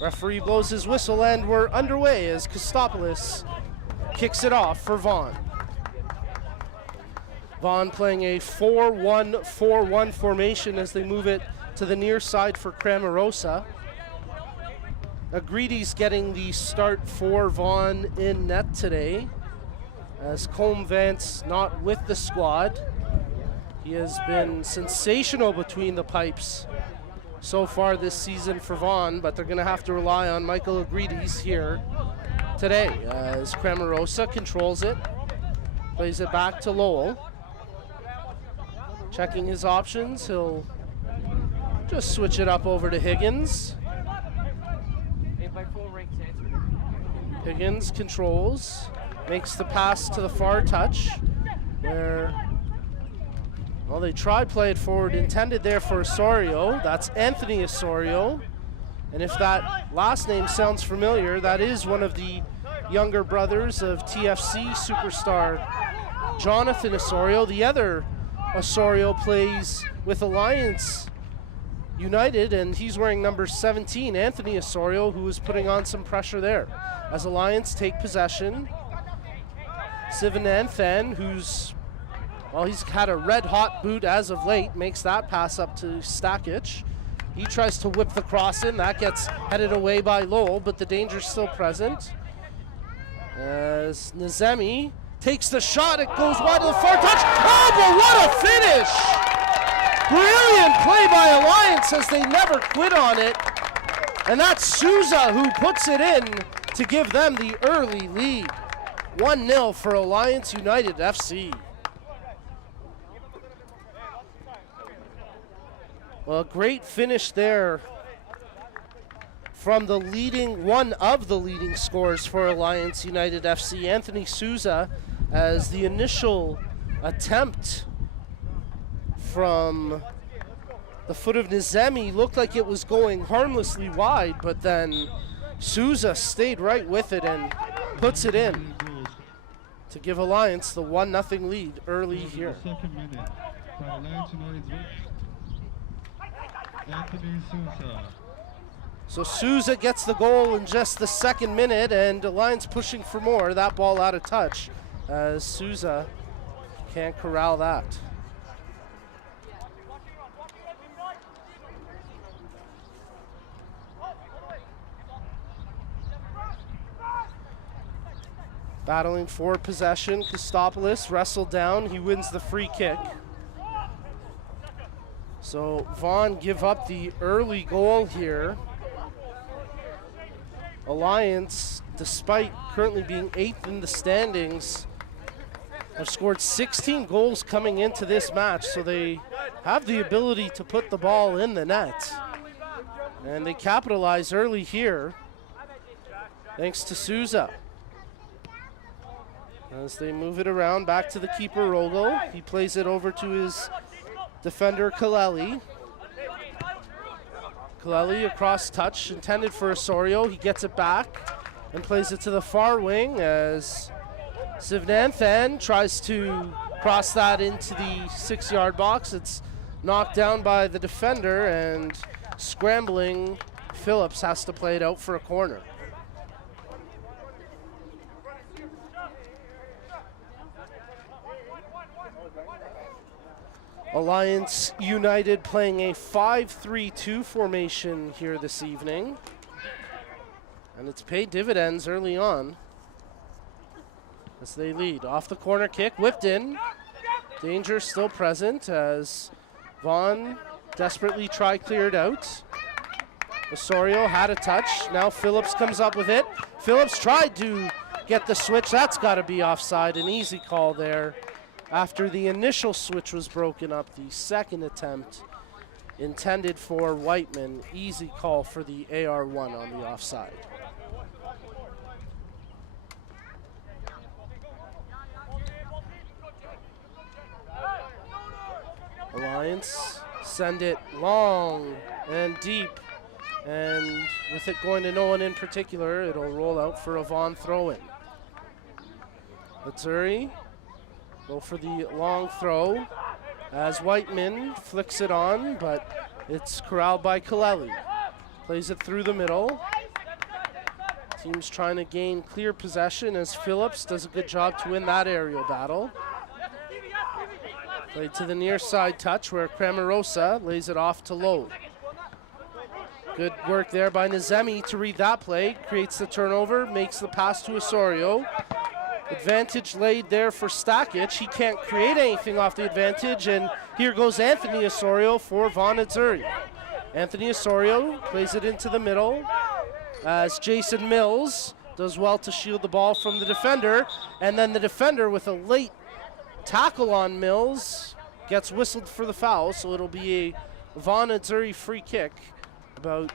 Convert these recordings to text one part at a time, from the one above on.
Referee blows his whistle and we're underway as Kostopoulos kicks it off for Vaughan. Vaughan playing a 4-1-4-1 formation as they move it to the near side for Cramarosa. Azzurri's getting the start for Vaughan in net today, as Colm Vance not with the squad. He has been sensational between the pipes so far this season for Vaughan, but they're going to have to rely on Michael Azzurri here today as Cramarosa controls it, plays it back to Lowell. Checking his options, he'll just switch it up over to Higgins. Higgins controls, makes the pass to the far touch, where, well, they tried play it forward, intended there for Osorio. That's Anthony Osorio. And if that last name sounds familiar, that is one of the younger brothers of TFC superstar Jonathan Osorio. The other Osorio plays with Alliance United, and he's wearing number 17, Anthony Osorio, who is putting on some pressure there. As Alliance take possession, Sivananthan, who's, well, he's had a red-hot boot as of late, makes that pass up to Stakic. He tries to whip the cross in. That gets headed away by Lowell, but the danger's still present. As Nazemi takes the shot, it goes wide to the far touch. Oh, but what a finish! Brilliant play by Alliance as they never quit on it. And that's Souza who puts it in to give them the early lead. 1-0 for Alliance United FC. Well, great finish there from the leading, one of the leading scorers for Alliance United FC, Anthony Souza, as the initial attempt from the foot of Nazemi looked like it was going harmlessly wide, but then Souza stayed right with it and puts it in to give Alliance the 1-0 lead early here. So Souza gets the goal in just the second minute, and Alliance pushing for more. That ball out of touch as Souza can't corral that. Battling for possession, Kostopoulos wrestled down. He wins the free kick. So Vaughan give up the early goal here. Alliance, despite currently being 8th in the standings, have scored 16 goals coming into this match, so they have the ability to put the ball in the net. And they capitalize early here, thanks to Souza. As they move it around, back to the keeper, Rogel. He plays it over to his defender, Kaleli. Kaleli across touch, intended for Osorio. He gets it back and plays it to the far wing as Sivananthan tries to cross that into the 6-yard box. It's knocked down by the defender, and scrambling Phillips has to play it out for a corner. Alliance United playing a 5-3-2 formation here this evening. And it's paid dividends early on as they lead. Off the corner kick, whipped in. Danger still present as Vaughan desperately cleared out. Osorio had a touch. Now Phillips comes up with it. Phillips tried to get the switch. That's got to be offside. An easy call there. After the initial switch was broken up, the second attempt intended for Whiteman. Easy call for the AR1 on the offside. Alliance send it long and deep, and with it going to no one in particular, it'll roll out for a Vaughan throw-in. Azzurri go for the long throw as Whiteman flicks it on, but it's corralled by Kaleli. Plays it through the middle. Team's trying to gain clear possession as Phillips does a good job to win that aerial battle. Played to the near side touch where Cramarosa lays it off to Lowe. Good work there by Nazemi to read that play. Creates the turnover, makes the pass to Osorio. Advantage laid there for Stakic. He can't create anything off the advantage, and here goes Anthony Osorio for Vaughan Azzurri. Anthony Osorio plays it into the middle as Jason Mills does well to shield the ball from the defender, and then the defender with a late tackle on Mills gets whistled for the foul, so it'll be a Vaughan Azzurri free kick about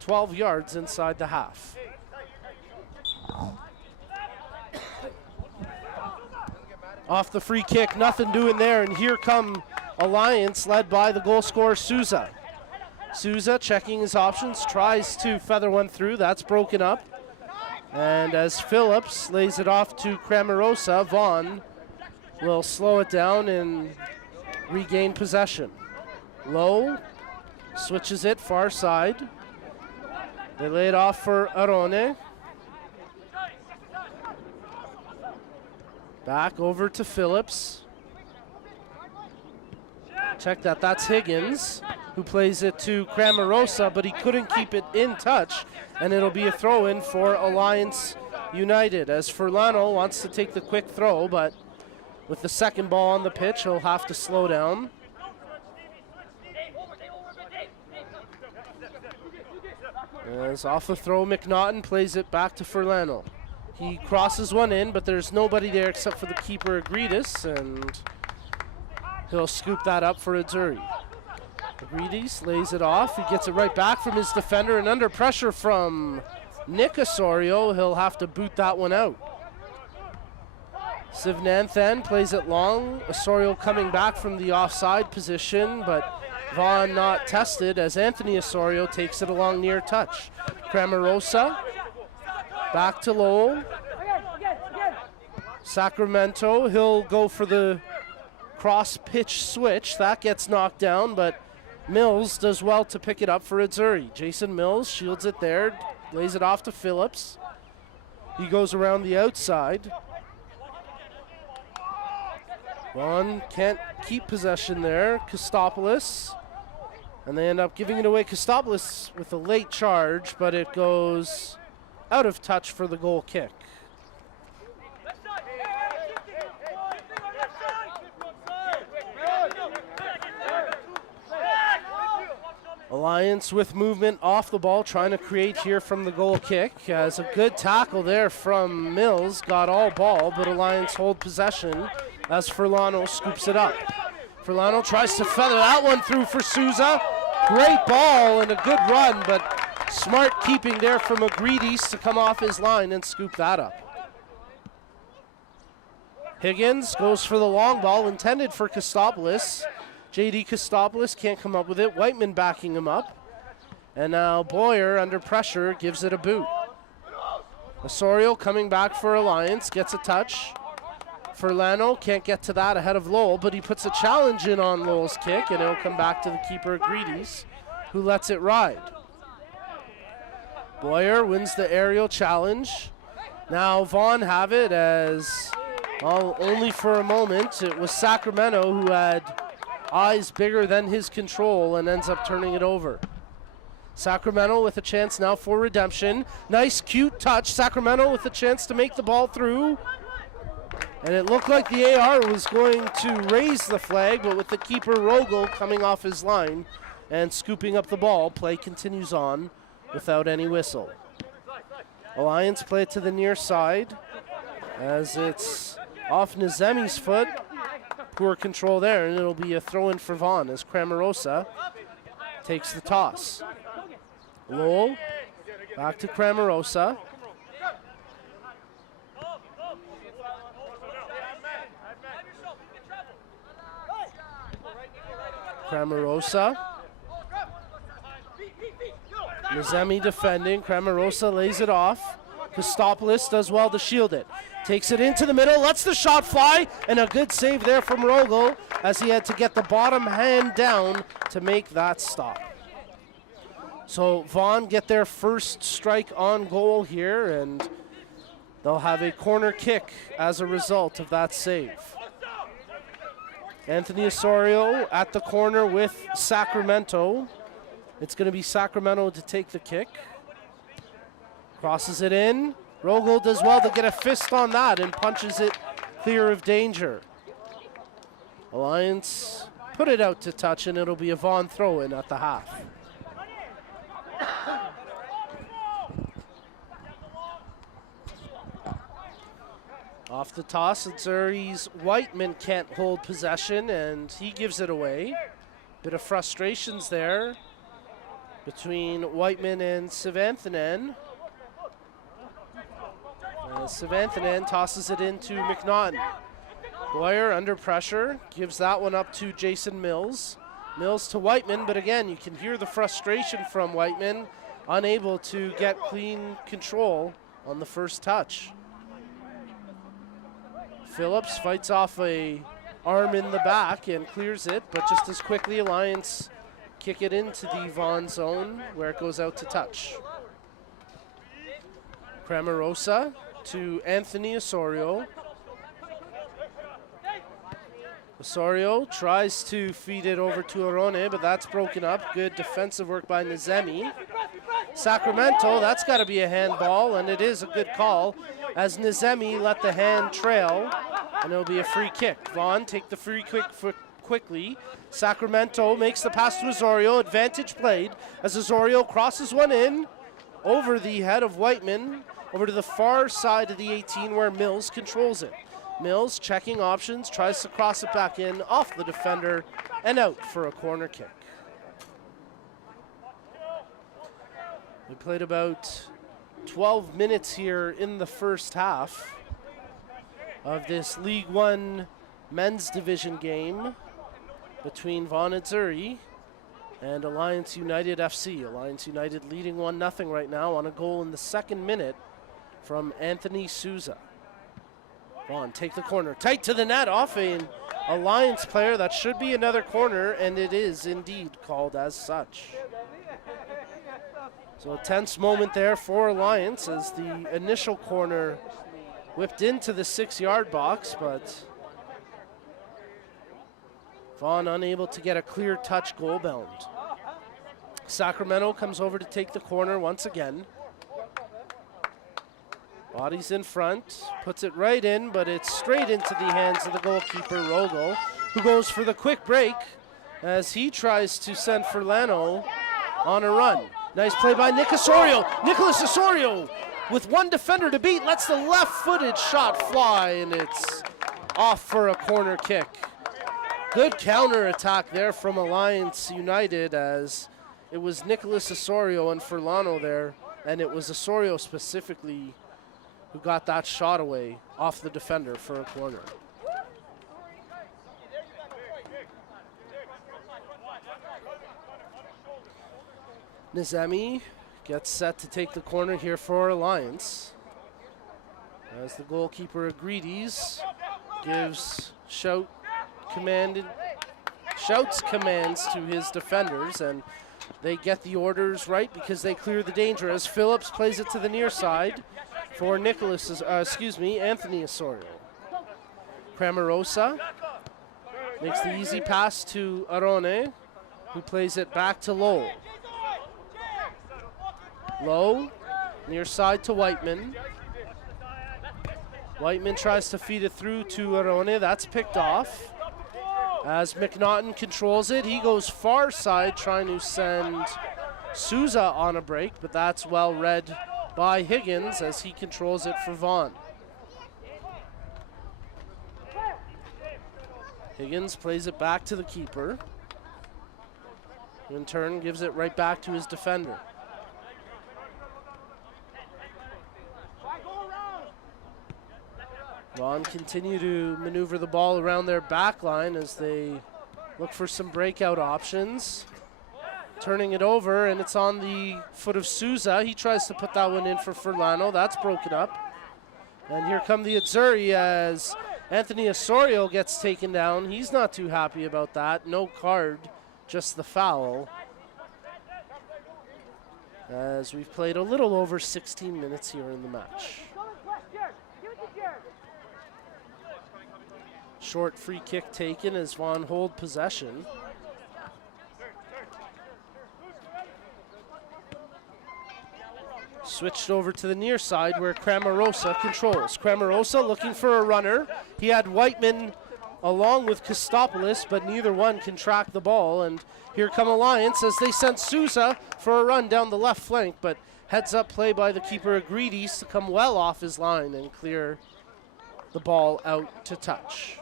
12 yards inside the half. Off the free kick, nothing doing there, and here come Alliance led by the goal scorer Souza. Souza checking his options, tries to feather one through, that's broken up. And as Phillips lays it off to Cramarosa, Vaughan will slow it down and regain possession. Lowe switches it far side. They lay it off for Arone. Back over to Phillips. Check that, that's Higgins, who plays it to Cramarosa, but he couldn't keep it in touch, and it'll be a throw-in for Alliance United, as Furlano wants to take the quick throw, but with the second ball on the pitch, he'll have to slow down. As off the throw, McNaughton plays it back to Furlano. He crosses one in, but there's nobody there except for the keeper, Agridis, and he'll scoop that up for Azzurri. Agridis lays it off. He gets it right back from his defender, and under pressure from Nick Osorio, he'll have to boot that one out. Sivnanthan plays it long. Osorio coming back from the offside position, but Vaughan not tested as Anthony Osorio takes it along near touch. Cramarosa back to Lowell. Sacramento, he'll go for the cross pitch switch. That gets knocked down, but Mills does well to pick it up for Azzurri. Jason Mills shields it there, lays it off to Phillips. He goes around the outside. Vaughan can't keep possession there. Kostopoulos. And they end up giving it away. Kostopoulos with a late charge, but it goes out of touch for the goal kick. Alliance with movement off the ball, trying to create here from the goal kick. As a good tackle there from Mills, got all ball, but Alliance hold possession as Furlano scoops it up. Furlano tries to feather that one through for Souza. Great ball and a good run, but smart keeping there from Agridis to come off his line and scoop that up. Higgins goes for the long ball intended for Kostopoulos. J.D. Kostopoulos can't come up with it. Whiteman backing him up. And now Boyer, under pressure, gives it a boot. Osorio coming back for Alliance, gets a touch. Furlano can't get to that ahead of Lowell, but he puts a challenge in on Lowell's kick, and it'll come back to the keeper, Agridis, who lets it ride. Boyer wins the aerial challenge. Now Vaughan have it as, well, only for a moment, it was Sacramento who had eyes bigger than his control and ends up turning it over. Sacramento with a chance now for redemption. Nice, cute touch. Sacramento with a chance to make the ball through. And it looked like the AR was going to raise the flag, but with the keeper, Rogel, coming off his line and scooping up the ball, play continues on without any whistle. Alliance play it to the near side as it's off Nazemi's foot. Poor control there, and it'll be a throw-in for Vaughan as Cramarosa takes the toss. Lowell back to Cramarosa. Cramarosa. Nazemi defending. Cramarosa lays it off. Kostopoulos does well to shield it. Takes it into the middle, lets the shot fly, and a good save there from Rogel as he had to get the bottom hand down to make that stop. So Vaughan get their first strike on goal here, and they'll have a corner kick as a result of that save. Anthony Osorio at the corner with Sacramento. It's going to be Sacramento to take the kick. Crosses it in. Rogel does well to get a fist on that and punches it clear of danger. Alliance put it out to touch, and it'll be a Vaughan throw-in at the half. Off the toss, Azzurri's Whiteman can't hold possession, and he gives it away. Bit of frustrations there between Whiteman and Savanthanen. Savanthanen tosses it into McNaughton. Boyer under pressure, gives that one up to Jason Mills. Mills to Whiteman, but again, you can hear the frustration from Whiteman, unable to get clean control on the first touch. Phillips fights off a arm in the back and clears it, but just as quickly Alliance kick it into the Vaughan zone where it goes out to touch. Cramarosa to Anthony Osorio. Osorio tries to feed it over to Arone, but that's broken up. Good defensive work by Nazemi. Sacramento, that's got to be a handball, and it is a good call as Nazemi let the hand trail, and it'll be a free kick. Vaughan take the free kick quickly. Sacramento makes the pass to Osorio. Advantage played as Osorio crosses one in over the head of Whiteman, over to the far side of the 18 where Mills controls it. Mills checking options, tries to cross it back in, off the defender, and out for a corner kick. We played about 12 minutes here in the first half of this League One men's division game between Vaughan Azzurri and Alliance United FC. Alliance United leading 1-0 right now on a goal in the second minute from Anthony Souza. Vaughan take the corner, tight to the net, off an Alliance player. That should be another corner, and it is indeed called as such. So a tense moment there for Alliance as the initial corner whipped into the 6-yard box, but Vaughan unable to get a clear touch goal bound. Sacramento comes over to take the corner once again. Bodies in front, puts it right in, but it's straight into the hands of the goalkeeper, Rogel, who goes for the quick break as he tries to send Furlano on a run. Nice play by Nick Osorio. Nicholas Osorio, with one defender to beat, lets the left-footed shot fly, and it's off for a corner kick. Good counter-attack there from Alliance United as it was Nicholas Osorio and Furlano there, and it was Osorio specifically who got that shot away off the defender for a corner. Nazemi gets set to take the corner here for Alliance. As the goalkeeper Agrides gives shouts commands to his defenders, and they get the orders right because they clear the danger as Phillips plays it to the near side for Anthony Osorio. Cramarosa makes the easy pass to Arone, who plays it back to Lowe. Lowe, near side to Whiteman. Whiteman tries to feed it through to Arone. That's picked off. As McNaughton controls it, he goes far side trying to send Souza on a break, but that's well read by Higgins as he controls it for Vaughan. Higgins plays it back to the keeper, who in turn gives it right back to his defender. Vaughan continue to maneuver the ball around their back line as they look for some breakout options. Turning it over, and it's on the foot of Souza. He tries to put that one in for Furlano. That's broken up. And here come the Azzurri as Anthony Osorio gets taken down. He's not too happy about that. No card, just the foul. as we've played a little over 16 minutes here in the match. Short free kick taken as Vaughan hold possession. Switched over to the near side where Cramarosa controls. Cramarosa looking for a runner. He had Whiteman along with Kostopoulos, but neither one can track the ball. And here come Alliance as they send Souza for a run down the left flank, but heads up play by the keeper Agridis to come well off his line and clear the ball out to touch.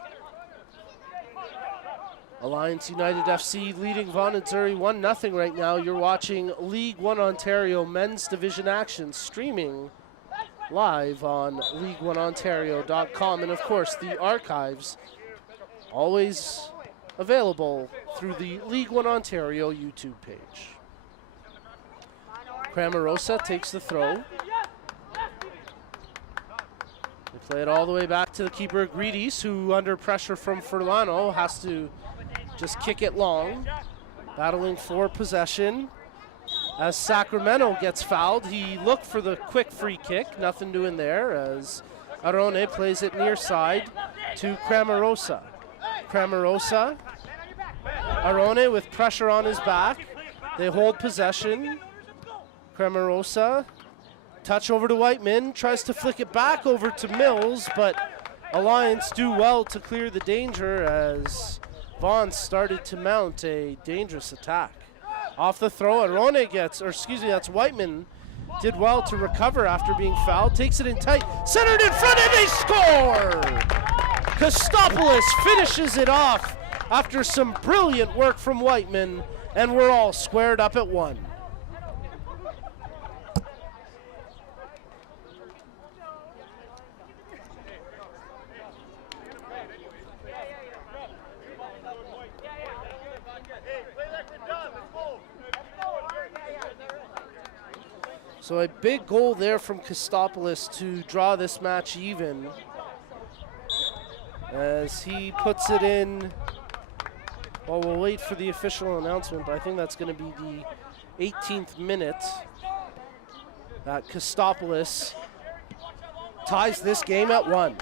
Alliance United FC leading Vaughan Azzurri 1-0 right now. You're watching League One Ontario Men's Division action streaming live on league1ontario.com. And of course, the archives always available through the League One Ontario YouTube page. Cramarosa takes the throw. They play it all the way back to the keeper Agridis, who under pressure from Furlano has to just kick it long. Battling for possession. As Sacramento gets fouled, he looked for the quick free kick. Nothing doing there as Arone plays it near side to Cramarosa. Cramarosa. Arone with pressure on his back. They hold possession. Cramarosa. Touch over to Whiteman. Tries to flick it back over to Mills, but Alliance do well to clear the danger as Vaughan started to mount a dangerous attack. Off the throw, Arone gets, or excuse me, that's Whiteman, did well to recover after being fouled. Takes it in tight, centered in front, and they score! Kostopoulos finishes it off after some brilliant work from Whiteman, and we're all squared up at 1. So a big goal there from Kostopoulos to draw this match even as he puts it in. Well, we'll wait for the official announcement, but I think that's going to be the 18th minute that Kostopoulos ties this game at 1.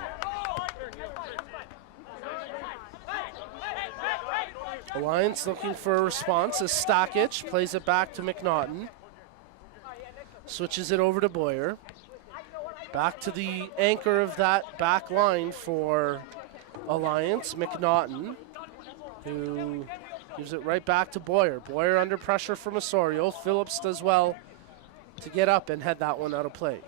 Alliance looking for a response as Stakic plays it back to McNaughton. Switches it over to Boyer. Back to the anchor of that back line for Alliance, McNaughton, who gives it right back to Boyer. Boyer under pressure from Osorio. Phillips does well to get up and head that one out of play.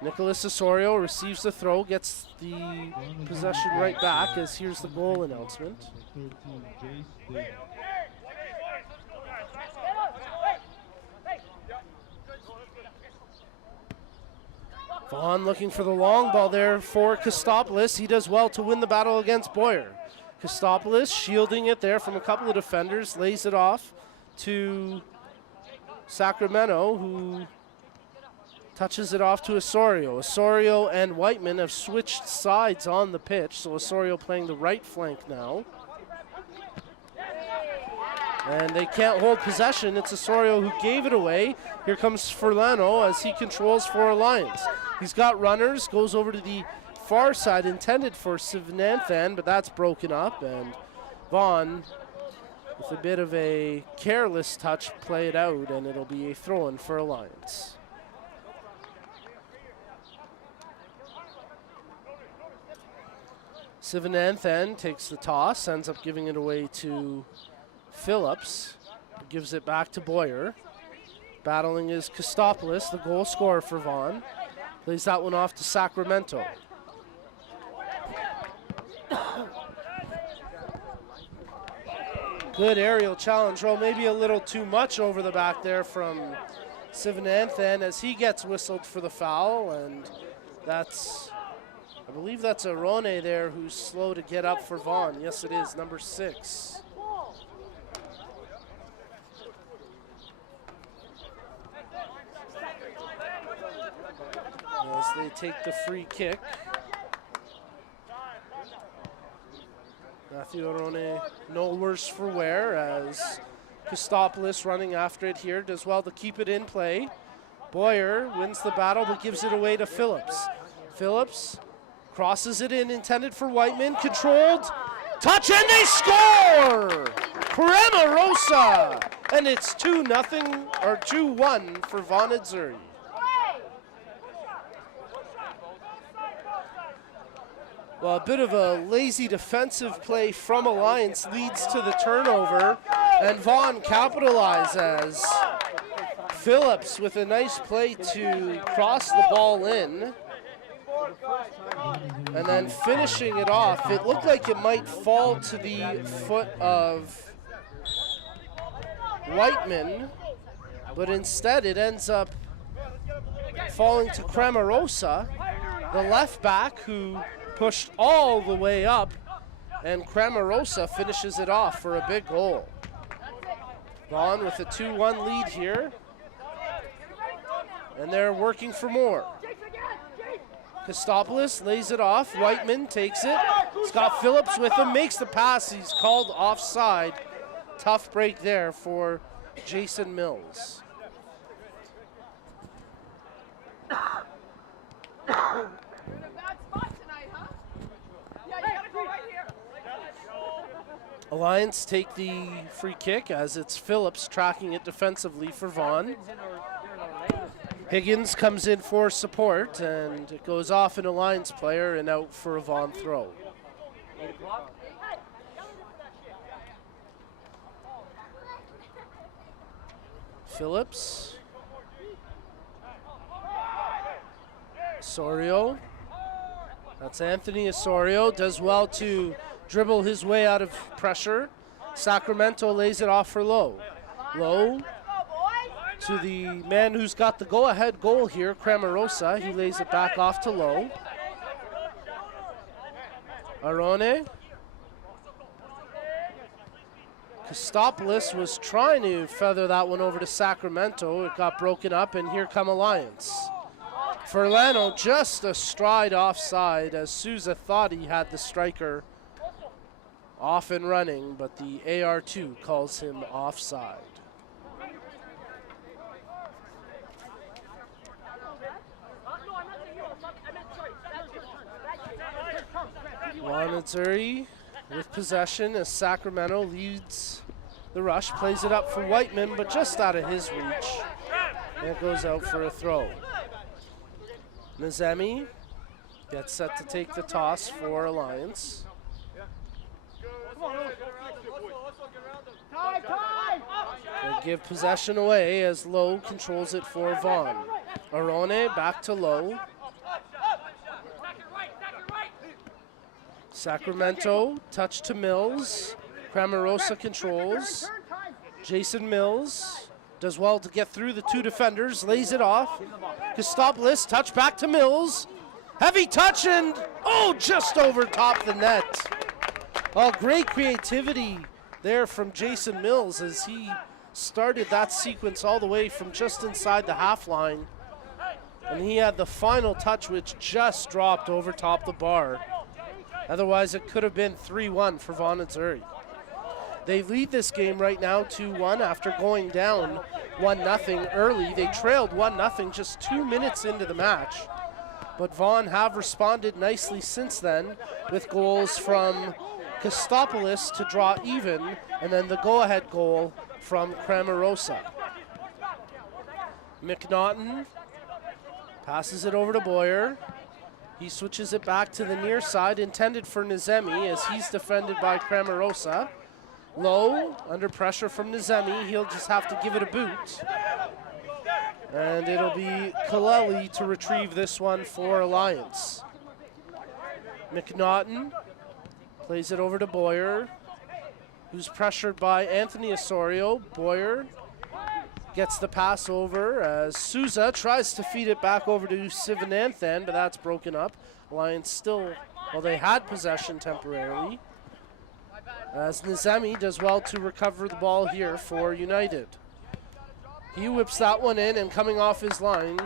Nicholas Osorio receives the throw, gets the possession right back as here's the goal announcement. Vaughan looking for the long ball there for Kostopoulos. He does well to win the battle against Boyer. Kostopoulos shielding it there from a couple of defenders, lays it off to Sacramento, who touches it off to Osorio. Osorio and Whiteman have switched sides on the pitch, so Osorio playing the right flank now. And they can't hold possession. It's Osorio who gave it away. Here comes Furlano as he controls for Alliance. He's got runners, goes over to the far side, intended for Sivananthan, but that's broken up. And Vaughan, with a bit of a careless touch, play it out, and it'll be a throw-in for Alliance. Sivananthan takes the toss, ends up giving it away to Phillips, gives it back to Boyer. Battling is Kostopoulos, the goal scorer for Vaughan. Plays that one off to Sacramento. Good aerial challenge roll, maybe a little too much over the back there from Sivananthan as he gets whistled for the foul, and that's, I believe that's Arone there who's slow to get up for Vaughan. Yes, it is, number 6. As they take the free kick. Matthew Arone no worse for wear as Kostopoulos running after it here, does well to keep it in play. Boyer wins the battle but gives it away to Phillips. Phillips crosses it in, intended for Whiteman, controlled, touch, and they score! Cremarosa! And it's 2-0 or 2-1 for Vaughan Azzurri. Well, a bit of a lazy defensive play from Alliance leads to the turnover, and Vaughan capitalize as Phillips with a nice play to cross the ball in. And then finishing it off, it looked like it might fall to the foot of Whiteman, but instead it ends up falling to Cremarosa, the left back who pushed all the way up, and Cremarosa finishes it off for a big goal. Vaughan with a 2-1 lead here, and they're working for more. Kostopoulos lays it off, Whiteman takes it, Scott Phillips with him, makes the pass, he's called offside. Tough break there for Jason Mills. Alliance take the free kick as it's Phillips tracking it defensively for Vaughan. Higgins comes in for support, and it goes off an Alliance player and out for a Vaughan throw. Phillips. Osorio. That's Anthony Osorio. Does well to dribble his way out of pressure. Sacramento lays it off for Lowe. Lowe to the man who's got the go-ahead goal here, Cremarosa. He lays it back off to Lowe. Arone. Kostopoulos was trying to feather that one over to Sacramento. It got broken up, and here come Alliance. Furlano just a stride offside as Souza thought he had the striker off and running, but the AR2 calls him offside. Vaughan Azzurri with possession as Sacramento leads the rush, plays it up for Whiteman, but just out of his reach. And it goes out for a throw. Nazemi gets set to take the toss for Alliance. They give possession away as Lowe controls it for Vaughan. Arone back to Lowe. Sacramento, touch to Mills. Cremarosa controls. Jason Mills does well to get through the two defenders, lays it off. Kostopoulos, touch back to Mills. Heavy touch and, oh, just over top the net. Oh, great creativity there from Jason Mills as he started that sequence all the way from just inside the half line. And he had the final touch which just dropped over top the bar. Otherwise, it could have been 3-1 for Vaughan Azzurri. They lead this game right now 2-1 after going down 1-0 early. They trailed 1-0 just 2 minutes into the match. But Vaughan have responded nicely since then with goals from Kostopoulos to draw even, and then the go-ahead goal from Cremarosa. McNaughton passes it over to Boyer. He switches it back to the near side, intended for Nazemi as he's defended by Cremarosa. Low, under pressure from Nazemi. He'll just have to give it a boot. And it'll be Kaleli to retrieve this one for Alliance. McNaughton plays it over to Boyer, who's pressured by Anthony Osorio. Boyer gets the pass over as Souza tries to feed it back over to Sivananthan, but that's broken up. Alliance still, well, they had possession temporarily, as Nazemi does well to recover the ball here for United. He whips that one in, and coming off his line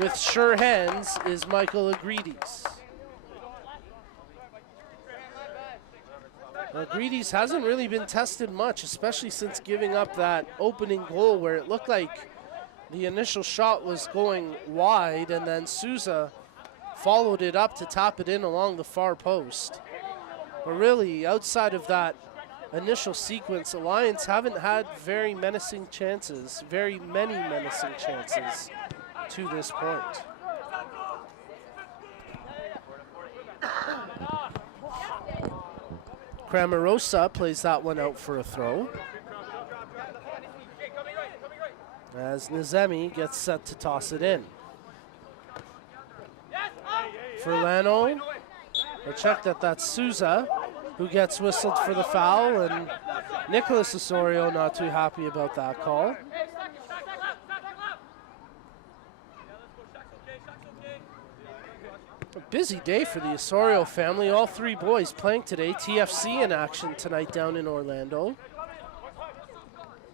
with sure hands is Michael Agrides. Greedy's hasn't really been tested much, especially since giving up that opening goal where it looked like the initial shot was going wide, and then Souza followed it up to tap it in along the far post. But really, outside of that initial sequence, Alliance haven't had very many menacing chances to this point. Cramarosa plays that one out for a throw, as Nazemi gets set to toss it in. For Lano, I checked that that's Souza who gets whistled for the foul, and Nicholas Osorio not too happy about that call. A busy day for the Osorio family. All three boys playing today. TFC in action tonight down in Orlando.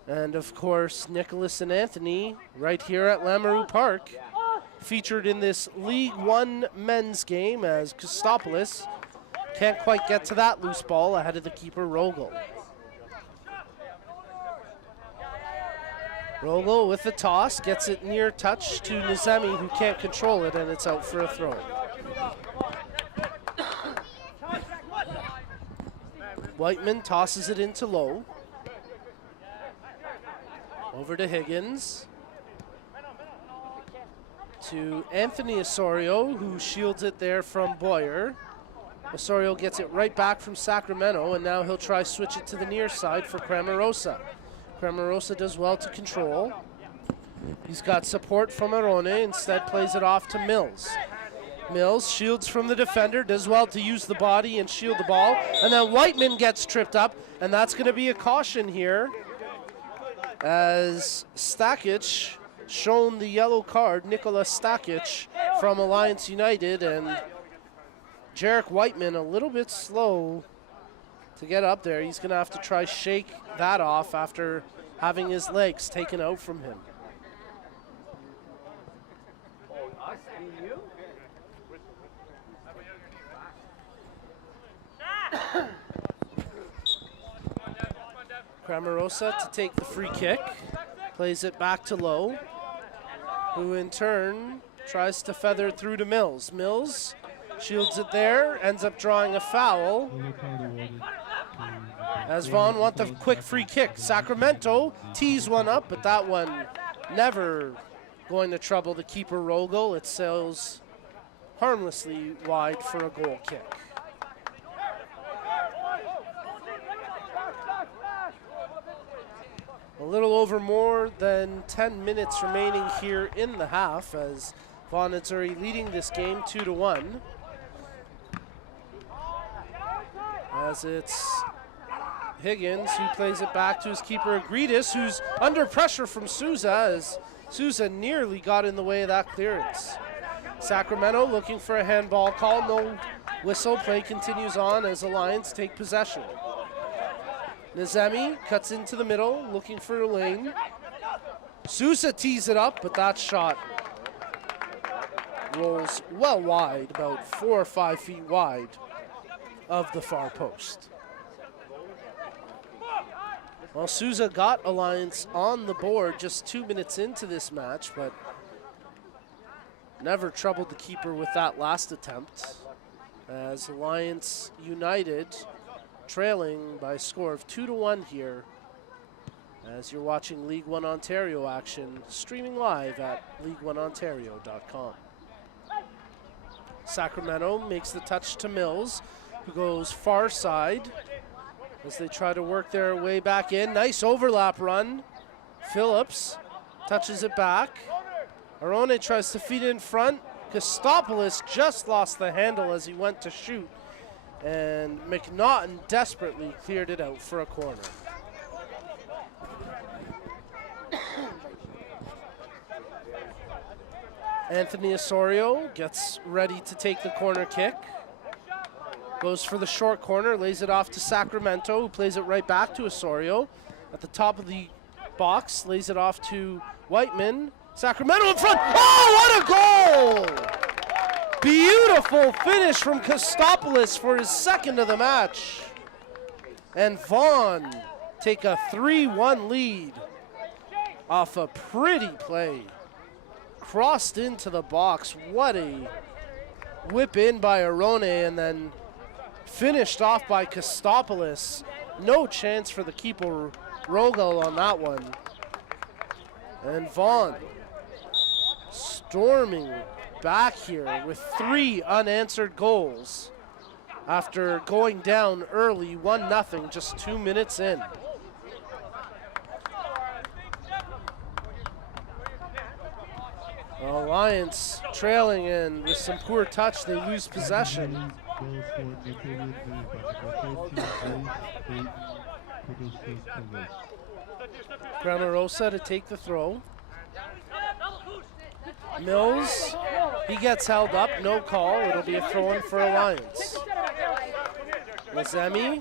And of course, Nicholas and Anthony right here at Lamoureux Park, featured in this League One men's game, as Kostopoulos can't quite get to that loose ball ahead of the keeper, Rogel. Rogel with the toss, gets it near touch to Nazemi, who can't control it, and it's out for a throw. Whiteman tosses it into low. Over to Higgins. To Anthony Osorio, who shields it there from Boyer. Osorio gets it right back from Sacramento, and now he'll try switch it to the near side for Cramarosa. Cramarosa does well to control. He's got support from Arone, instead plays it off to Mills. Mills shields from the defender, does well to use the body and shield the ball, and then Whiteman gets tripped up, and that's going to be a caution here, as Stakic shown the yellow card, Nikola Stakic from Alliance United, and Jarek Whiteman a little bit slow to get up there. He's going to have to try shake that off after having his legs taken out from him. Cramarosa to take the free kick, plays it back to Lowe, who in turn tries to feather it through to Mills. Mills shields it there, ends up drawing a foul, as Vaughan want the quick free kick. Sacramento tees one up, but that one never going to trouble the keeper, Rogel. It sails harmlessly wide for a goal kick. A little over more than 10 minutes remaining here in the half, as Vaughan Azzurri leading this game 2-1. As it's Higgins who plays it back to his keeper, Agridis, who's under pressure from Souza, as Souza nearly got in the way of that clearance. Sacramento looking for a handball call, no whistle. Play continues on as Alliance take possession. Nazemi cuts into the middle, looking for a lane. Souza tees it up, but that shot rolls well wide, about 4 or 5 feet wide of the far post. Well, Souza got Alliance on the board just 2 minutes into this match, but never troubled the keeper with that last attempt, as Alliance United trailing by a score of 2-1 here, as you're watching League One Ontario action, streaming live at league1ontario.com. Sacramento makes the touch to Mills, who goes far side as they try to work their way back in. Nice overlap run. Phillips touches it back. Arone tries to feed it in front. Kostopoulos just lost the handle as he went to shoot, and McNaughton desperately cleared it out for a corner. Anthony Osorio gets ready to take the corner kick. Goes for the short corner, lays it off to Sacramento, who plays it right back to Osorio. At the top of the box, lays it off to Whiteman. Sacramento in front. Oh, what a goal! Beautiful finish from Kostopoulos for his second of the match. And Vaughan take a 3-1 lead off a pretty play. Crossed into the box. What a whip in by Arone, and then finished off by Kostopoulos. No chance for the keeper Rogel on that one. And Vaughan storming back here with 3 unanswered goals after going down early 1-0 just 2 minutes in. Alliance trailing, and with some poor touch they lose possession. Cramarosa to take the throw. Mills, he gets held up, no call. It'll be a throw-in for Alliance. Lazemi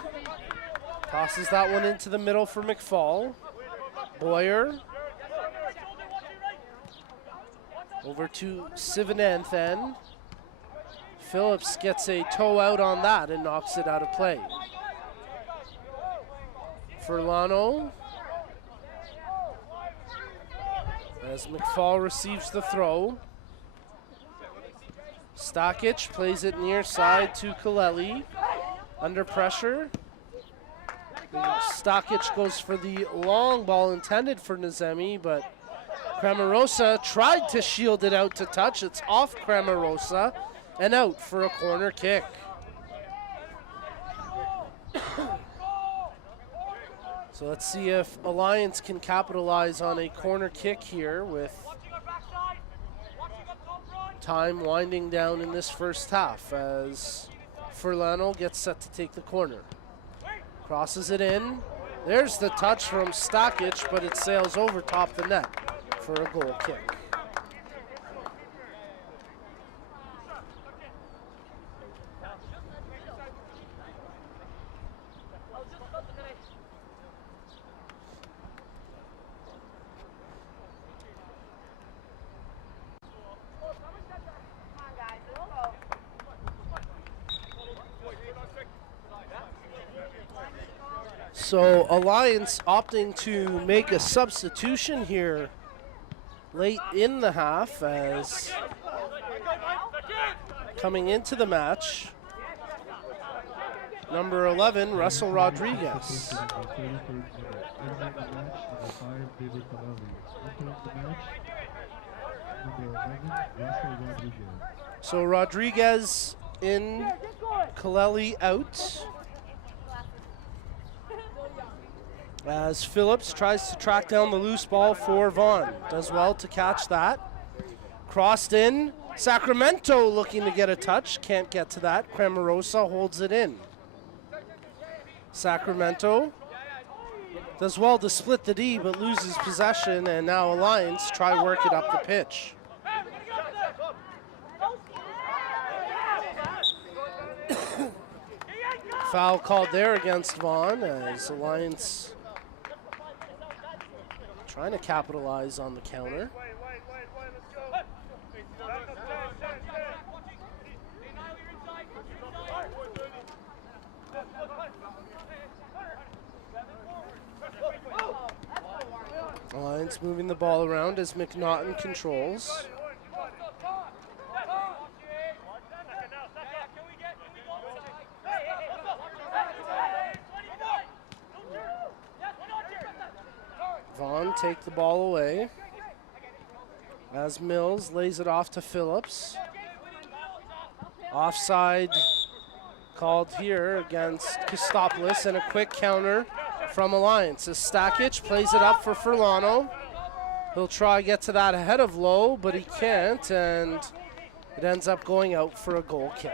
tosses that one into the middle for McFall. Boyer over to Sivananthan. Phillips gets a toe out on that and knocks it out of play. Furlano, as McFall receives the throw. Stakic plays it near side to Kaleli. Under pressure. Stakic goes for the long ball intended for Nazemi, but Cramarosa tried to shield it out to touch. It's off Cramarosa and out for a corner kick. So let's see if Alliance can capitalize on a corner kick here with time winding down in this first half as Furlano gets set to take the corner. Crosses it in. There's the touch from Stakic, but it sails over top the net for a goal kick. So Alliance opting to make a substitution here late in the half, as coming into the match, number 11, Russell Rodriguez. So Rodriguez in, Kaleli out. As Phillips tries to track down the loose ball for Vaughan. Does well to catch that. Crossed in. Sacramento looking to get a touch. Can't get to that. Cramarosa holds it in. Sacramento does well to split the D, but loses possession, and now Alliance try work it up the pitch. Foul called there against Vaughan, as Alliance trying to capitalize on the counter. Alliance moving the ball around as McNaughton controls. Vaughan take the ball away as Mills lays it off to Phillips. Offside called here against Kostopoulos, and a quick counter from Alliance as Stakic plays it up for Furlano. He'll try to get to that ahead of Lowe, but he can't, and it ends up going out for a goal kick.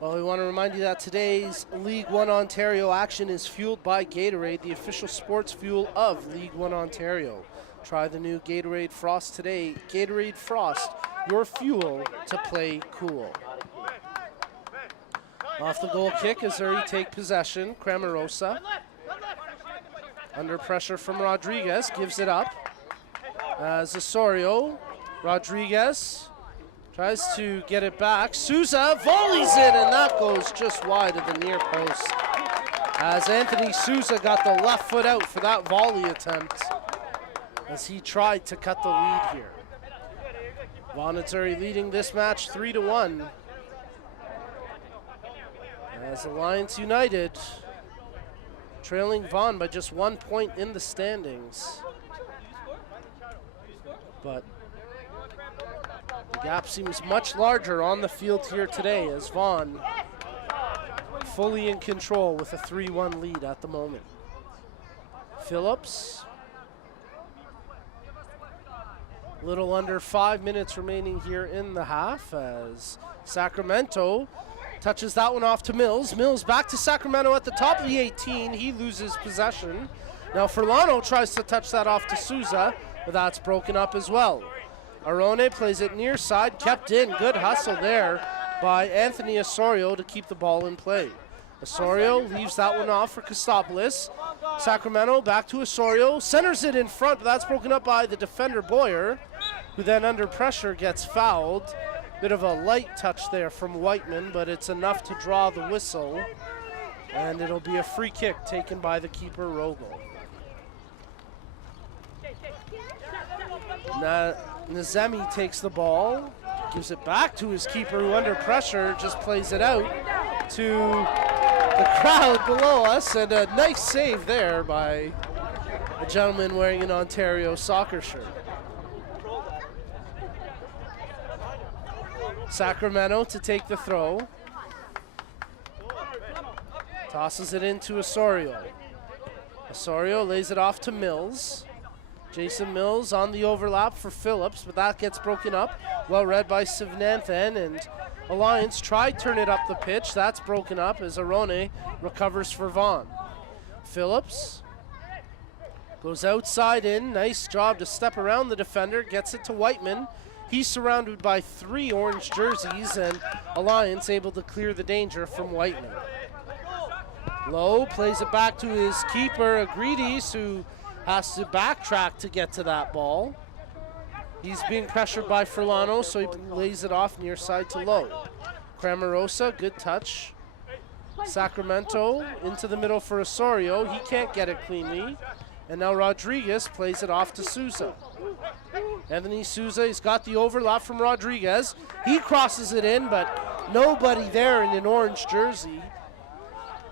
Well, we want to remind you that today's League One Ontario action is fueled by Gatorade, the official sports fuel of League One Ontario. Try the new Gatorade Frost today. Gatorade Frost, your fuel to play cool. Off the goal kick, Azzurri take possession. Cramarosa Under pressure from Rodriguez, gives it up. As Osorio, Rodriguez tries to get it back. Souza volleys it, and that goes just wide of the near post. As Anthony Souza got the left foot out for that volley attempt, as he tried to cut the lead here. Vaughan Azzurri leading this match 3-1. As Alliance United trailing Vaughan by just 1 point in the standings. But the gap seems much larger on the field here today as Vaughan fully in control with a 3-1 lead at the moment. Phillips. Little under 5 minutes remaining here in the half as Sacramento touches that one off to Mills. Mills back to Sacramento at the top of the 18. He loses possession. Now Furlano tries to touch that off to Souza, but that's broken up as well. Arone plays it near side, kept in. Good hustle there by Anthony Osorio to keep the ball in play. Osorio leaves that one off for Kostopoulos. Sacramento back to Osorio, centers it in front, but that's broken up by the defender Boyer, who then under pressure gets fouled. Bit of a light touch there from Whiteman, but it's enough to draw the whistle, and it'll be a free kick taken by the keeper, Rogel. Nazemi takes the ball, gives it back to his keeper, who under pressure just plays it out to the crowd below us, and a nice save there by a gentleman wearing an Ontario soccer shirt. Sacramento to take the throw. Tosses it into Osorio. Osorio lays it off to Mills. Jason Mills on the overlap for Phillips, but that gets broken up. Well read by Sivananthan, and Alliance tried turn it up the pitch. That's broken up as Arone recovers for Vaughan. Phillips goes outside in. Nice job to step around the defender. Gets it to Whiteman. He's surrounded by 3 orange jerseys, and Alliance able to clear the danger from Whiteman. Lowe plays it back to his keeper, Agridis, who has to backtrack to get to that ball. He's being pressured by Furlano, so he lays it off near side to Lowe. Cramarosa, good touch. Sacramento into the middle for Osorio. He can't get it cleanly. And now Rodriguez plays it off to Souza. Anthony Souza, he's got the overlap from Rodriguez. He crosses it in, but nobody there in an orange jersey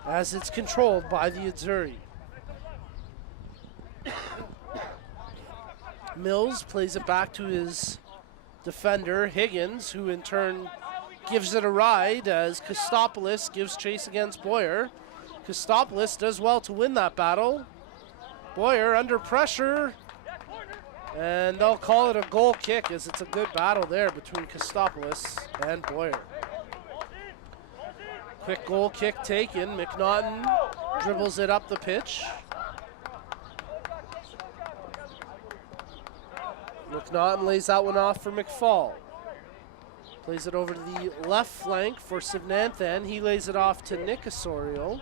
as it's controlled by the Azzurri. Mills plays it back to his defender, Higgins, who in turn gives it a ride as Kostopoulos gives chase against Boyer. Kostopoulos does well to win that battle. Boyer under pressure, and they'll call it a goal kick as it's a good battle there between Kostopoulos and Boyer. Quick goal kick taken. McNaughton dribbles it up the pitch. McNaughton lays that one off for McFall. Plays it over to the left flank for Sivananthan. He lays it off to Nick Osorio.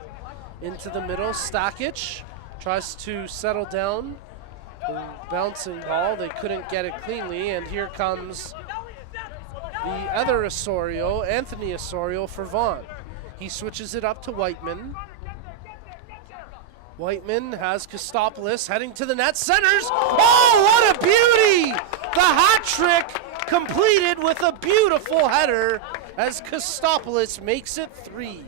Into the middle, Stakic tries to settle down. The bouncing ball, they couldn't get it cleanly, and here comes the other Osorio, Anthony Osorio for Vaughan. He switches it up to Whiteman. Whiteman has Kostopoulos heading to the net, centers. Oh, what a beauty! The hat trick completed with a beautiful header as Kostopoulos makes it 3.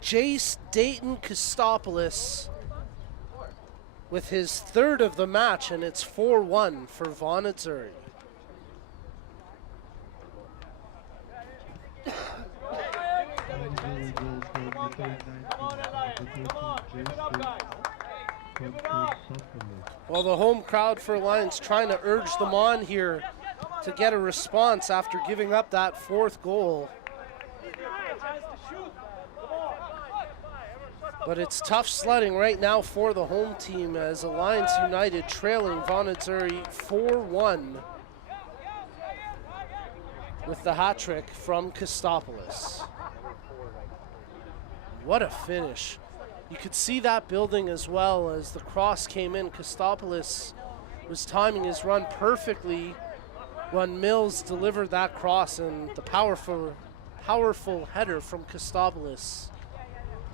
Jace Dayton Kostopoulos with his 3rd of the match, and it's 4-1 for Vaughan Azzurri. Well, the home crowd for Alliance trying to urge them on here to get a response after giving up that 4th goal. But it's tough sledding right now for the home team as Alliance United trailing Vaughan Azzurri 4-1 with the hat trick from Kostopoulos. What a finish. You could see that building as well as the cross came in. Kostopoulos was timing his run perfectly when Mills delivered that cross, and the powerful header from Kostopoulos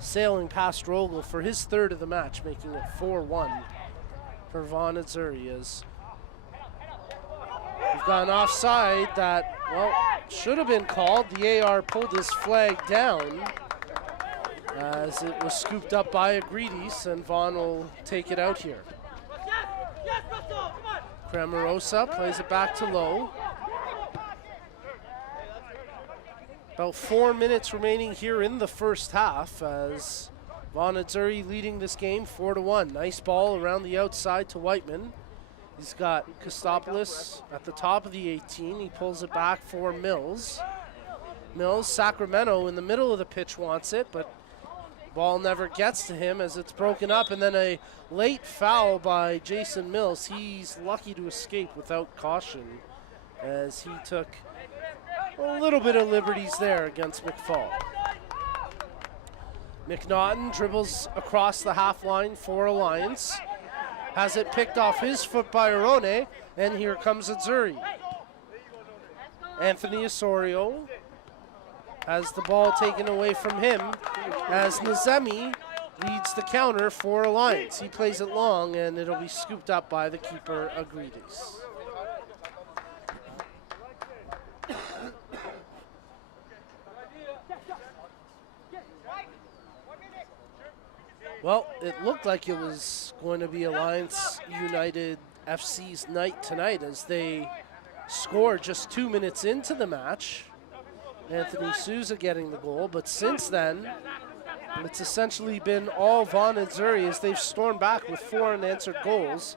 sailing past Rogel for his third of the match, making it 4-1 for Vaughan Azzurri. As we've gone offside that, well, should have been called. The AR pulled his flag down as it was scooped up by Agridis, and Vaughan will take it out here. Cramarosa plays it back to Lowe. About 4 minutes remaining here in the first half as Vaughan Azzurri leading this game 4-1. Nice ball around the outside to Whiteman. He's got Kostopoulos at the top of the 18. He pulls it back for Mills. Mills, Sacramento in the middle of the pitch wants it, but ball never gets to him as it's broken up, and then a late foul by Jason Mills. He's lucky to escape without caution as he took a little bit of liberties there against McFall. McNaughton dribbles across the half line for Alliance. Has it picked off his foot by Arone, and here comes Azzurri. Anthony Osorio has the ball taken away from him as Nazemi leads the counter for Alliance. He plays it long, and it'll be scooped up by the keeper, Agridis. Well, it looked like it was going to be Alliance United FC's night tonight as they scored just 2 minutes into the match. Anthony Souza getting the goal, but since then, it's essentially been all Vaughan Azzurri as they've stormed back with 4 unanswered goals.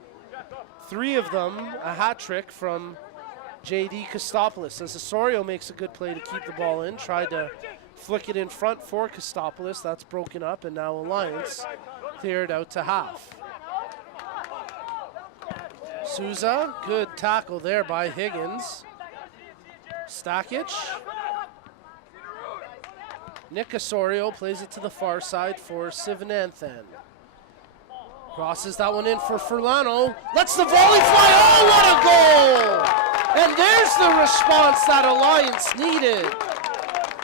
3 of them a hat trick from J.D. Kostopoulos as Osorio makes a good play to keep the ball in, tried to flick it in front for Kostopoulos. That's broken up, and now Alliance cleared out to half. Souza, good tackle there by Higgins. Stakic. Nick Osorio plays it to the far side for Sivananthan. Crosses that one in for Furlano. Lets the volley fly. Oh, what a goal! And there's the response that Alliance needed,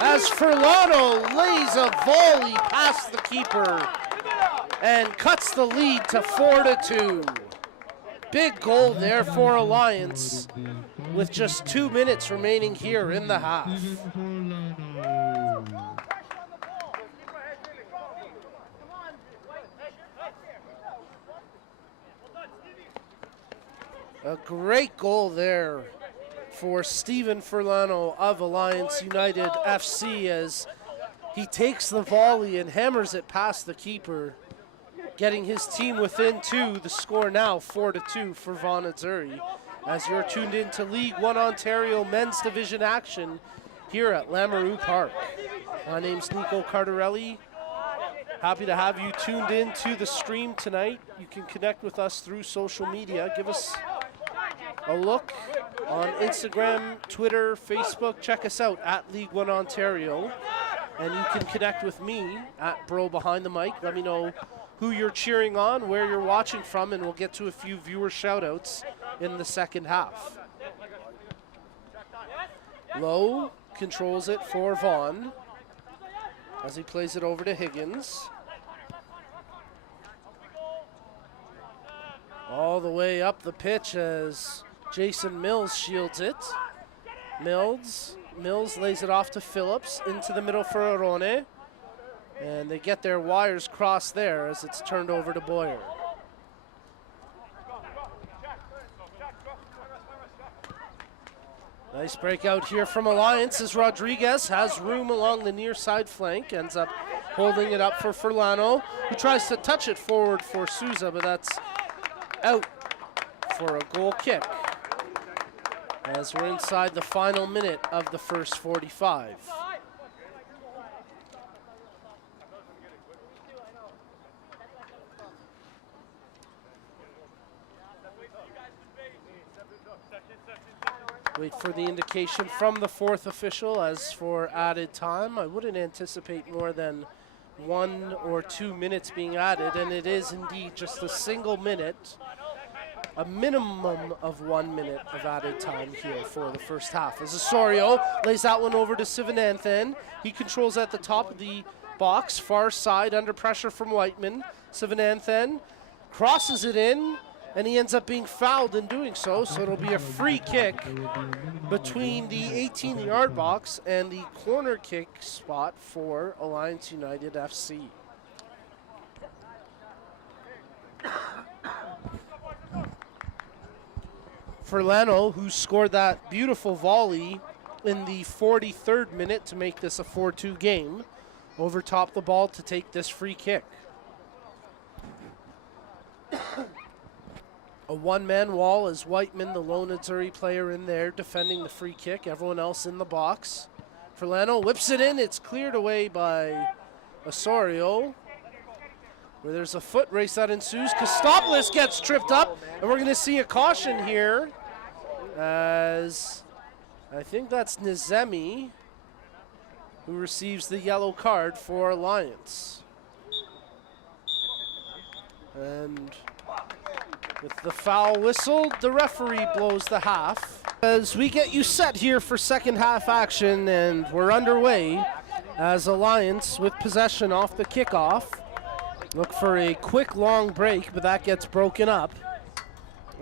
as Furlano lays a volley past the keeper and cuts the lead to 4-2. Big goal there for Alliance with just 2 minutes remaining here in the half. A great goal there for Stephen Furlano of Alliance United FC as he takes the volley and hammers it past the keeper, getting his team within 2. The score now 4-2 for Vaughan Azzurri as you're tuned in to League One Ontario Men's Division action here at Lamoureux Park. My name's Nico Cardarelli. Happy to have you tuned in to the stream tonight. You can connect with us through social media. Give us a look on Instagram, Twitter, Facebook. Check us out at League One Ontario. And you can connect with me at Bro Behind the Mic. Let me know who you're cheering on, where you're watching from, and we'll get to a few viewer shout-outs in the second half. Lowe controls it for Vaughan as he plays it over to Higgins. All the way up the pitch as Jason Mills shields it. Mills lays it off to Phillips into the middle for Arone. And they get their wires crossed there as it's turned over to Boyer. Nice breakout here from Alliance as Rodriguez has room along the near side flank. Ends up holding it up for Furlano, who tries to touch it forward for Souza, but that's out for a goal kick as we're inside the final minute of the first 45. Wait for the indication from the fourth official. As for added time, I wouldn't anticipate more than 1 or 2 minutes being added, and it is indeed just a single minute, a minimum of 1 minute of added time here for the first half. As Osorio lays that one over to Sivananthan. He controls at the top of the box, far side, under pressure from Whiteman. Sivananthan crosses it in, and he ends up being fouled in doing so, so it'll be a free kick between the 18-yard box and the corner kick spot for Alliance United FC. Furlano, who scored that beautiful volley in the 43rd minute to make this a 4-2 game, overtopped the ball to take this free kick. A one-man wall as Whiteman, the lone Azzurri player, in there defending the free kick. Everyone else in the box. Furlano whips it in. It's cleared away by Osorio, where there's a foot race that ensues. Kostopoulos gets tripped up, and we're going to see a caution here, as I think that's Nizemi who receives the yellow card for Alliance. And with the foul whistled, the referee blows the half. As we get you set here for second half action, and we're underway as Alliance with possession off the kickoff. Look for a quick long break, but that gets broken up.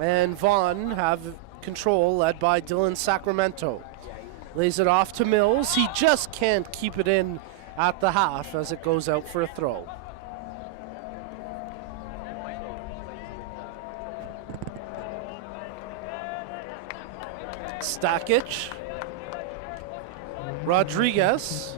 And Vaughan have control, led by Dylan Sacramento. Lays it off to Mills. He just can't keep it in at the half as it goes out for a throw. Stakic, Rodriguez,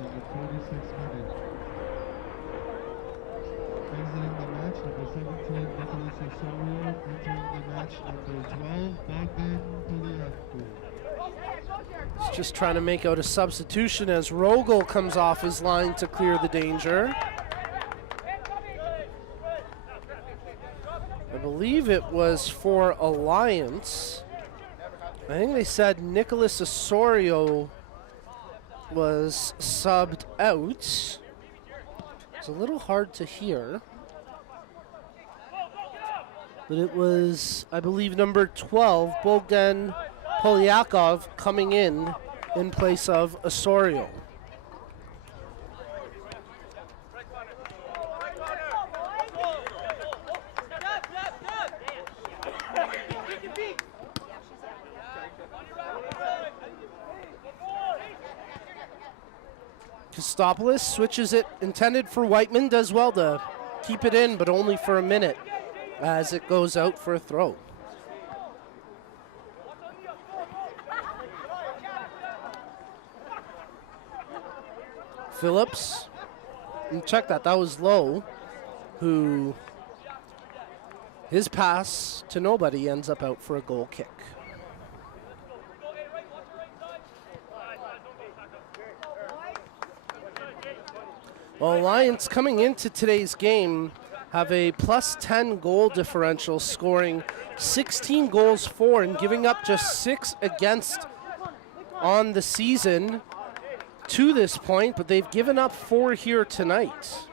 he's just trying to make out a substitution as Rogel comes off his line to clear the danger. I believe it was for Alliance. I think they said Nicholas Osorio was subbed out. It's a little hard to hear. But it was, I believe, number 12, Bogdan Polyakov, coming in place of Osorio. Kostopoulos switches it, intended for Whiteman, does well to keep it in, but only for a minute as it goes out for a throw. Phillips, and check that was Lowe, who his pass to nobody ends up out for a goal kick. Well, Alliance coming into today's game have a plus 10 goal differential, scoring 16 goals for and giving up just 6 against on the season to this point, but they've given up 4 here tonight.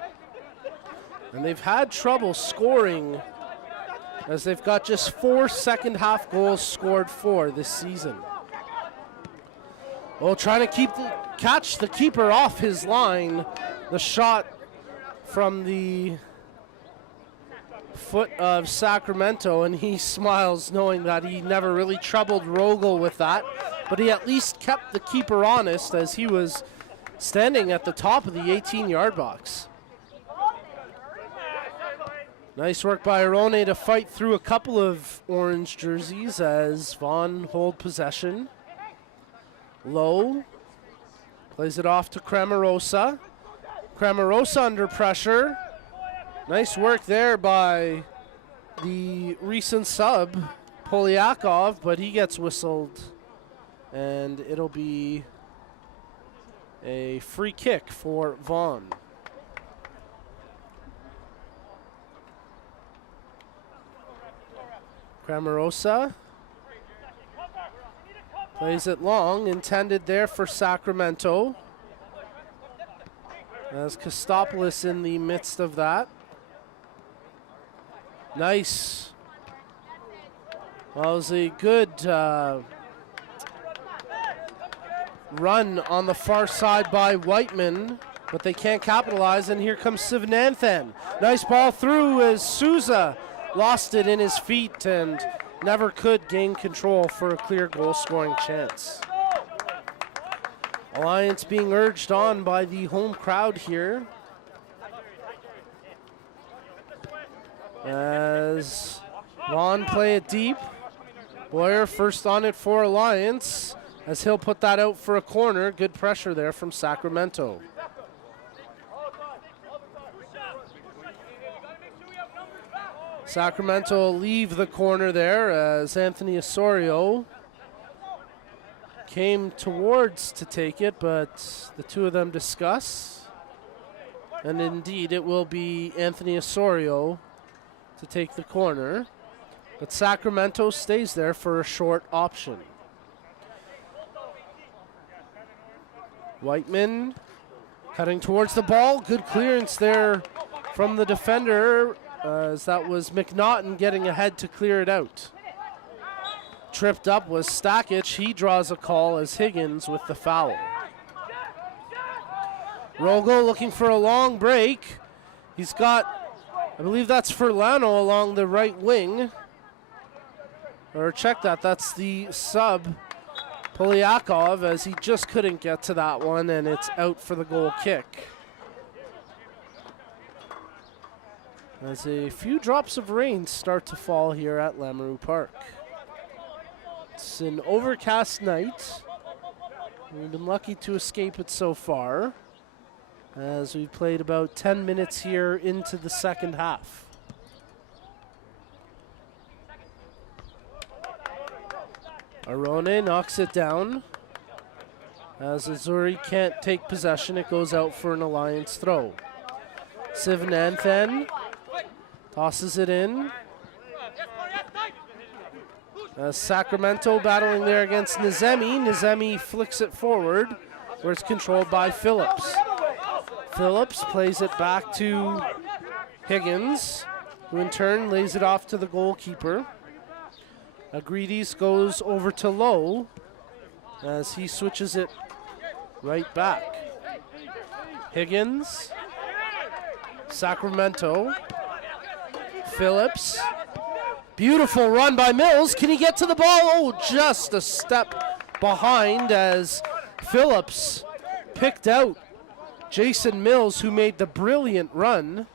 And they've had trouble scoring as they've got just 4 second half goals scored for this season. Well, trying to catch the keeper off his line. The shot from the foot of Sacramento, and he smiles knowing that he never really troubled Rogel with that, but he at least kept the keeper honest as he was standing at the top of the 18-yard box. Nice work by Arone to fight through a couple of orange jerseys as Vaughan hold possession. Lowe plays it off to Cramarosa. Cramarosa under pressure. Nice work there by the recent sub, Polyakov, but he gets whistled, and it'll be a free kick for Vaughan. Cramarosa Plays it long, intended there for Sacramento. As Kostopoulos in the midst of that. Nice. Well, it was a good run on the far side by Whiteman, but they can't capitalize, and here comes Sivananthan. Nice ball through as Souza lost it in his feet and never could gain control for a clear goal-scoring chance. Alliance being urged on by the home crowd here, as Vaughan play it deep. Boyer first on it for Alliance, as he'll put that out for a corner. Good pressure there from Sacramento. Sacramento leave the corner there as Anthony Osorio came towards to take it, but the two of them discuss. And indeed, it will be Anthony Osorio to take the corner. But Sacramento stays there for a short option. Whiteman cutting towards the ball. Good clearance there from the defender, as that was McNaughton getting ahead to clear it out. Tripped up was Stakic. He draws a call as Higgins with the foul. Rogo looking for a long break. He's got, I believe that's Furlano along the right wing. Or check that, that's the sub, Polyakov, as he just couldn't get to that one, and it's out for the goal kick. As a few drops of rain start to fall here at Lamoureux Park. It's an overcast night. We've been lucky to escape it so far, as we've played about 10 minutes here into the second half. Arone knocks it down. As Azzurri can't take possession, it goes out for an Alliance throw. Sivananthan tosses it in. Sacramento battling there against Nazemi. Nazemi flicks it forward, where it's controlled by Phillips. Phillips plays it back to Higgins, who in turn lays it off to the goalkeeper. Agridis goes over to Lowe, as he switches it right back. Higgins, Sacramento, Phillips. Beautiful run by Mills. Can he get to the ball? Oh, just a step behind as Phillips picked out Jason Mills, who made the brilliant run.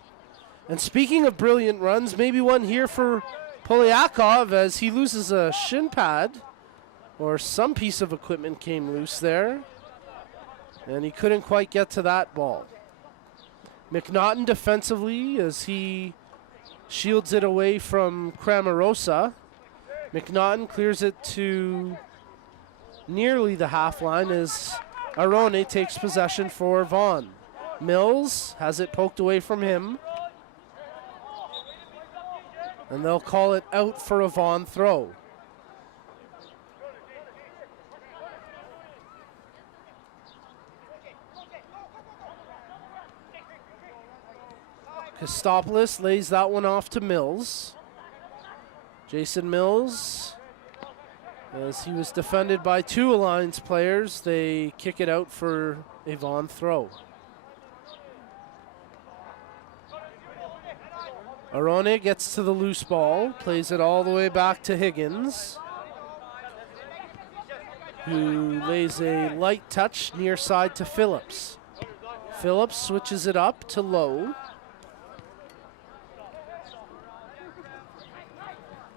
And speaking of brilliant runs, maybe one here for Polyakov, as he loses a shin pad, or some piece of equipment came loose there, and he couldn't quite get to that ball. McNaughton defensively, as he shields it away from Cramarosa. McNaughton clears it to nearly the half line as Arone takes possession for Vaughan. Mills has it poked away from him, and they'll call it out for a Vaughan throw. Kostopoulos lays that one off to Mills. Jason Mills, as he was defended by two Alliance players, they kick it out for a Vaughan throw. Arone gets to the loose ball, plays it all the way back to Higgins, who lays a light touch near side to Phillips. Phillips switches it up to Lowe.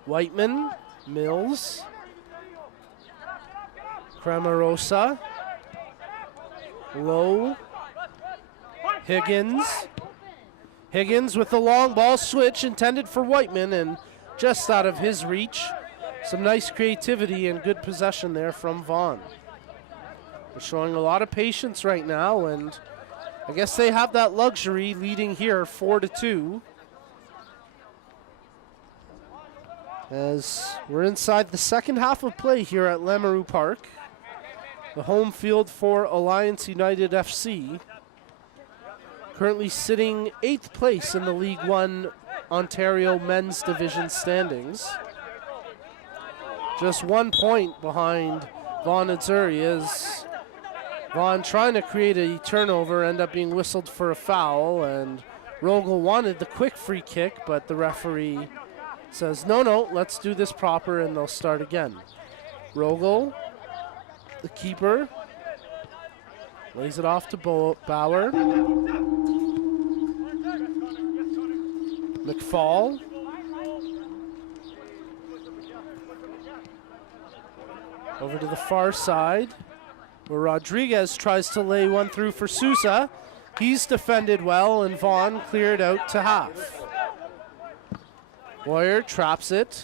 Whiteman, Mills, Cramarosa, Lowe, Higgins. Higgins with the long ball switch intended for Whiteman and just out of his reach. Some nice creativity and good possession there from Vaughan. They're showing a lot of patience right now, and I guess they have that luxury leading here 4-2. As we're inside the second half of play here at Lamoureux Park, the home field for Alliance United FC, currently sitting 8th place in the League One Ontario Men's Division standings. Just 1 point behind Vaughan Azzurri as Vaughan trying to create a turnover, end up being whistled for a foul, and Rogel wanted the quick free kick, but the referee says, no, let's do this proper, and they'll start again. Rogel, the keeper, lays it off to Bauer. McFall. Over to the far side, where Rodriguez tries to lay one through for Sousa. He's defended well, and Vaughan cleared out to half. Boyer traps it.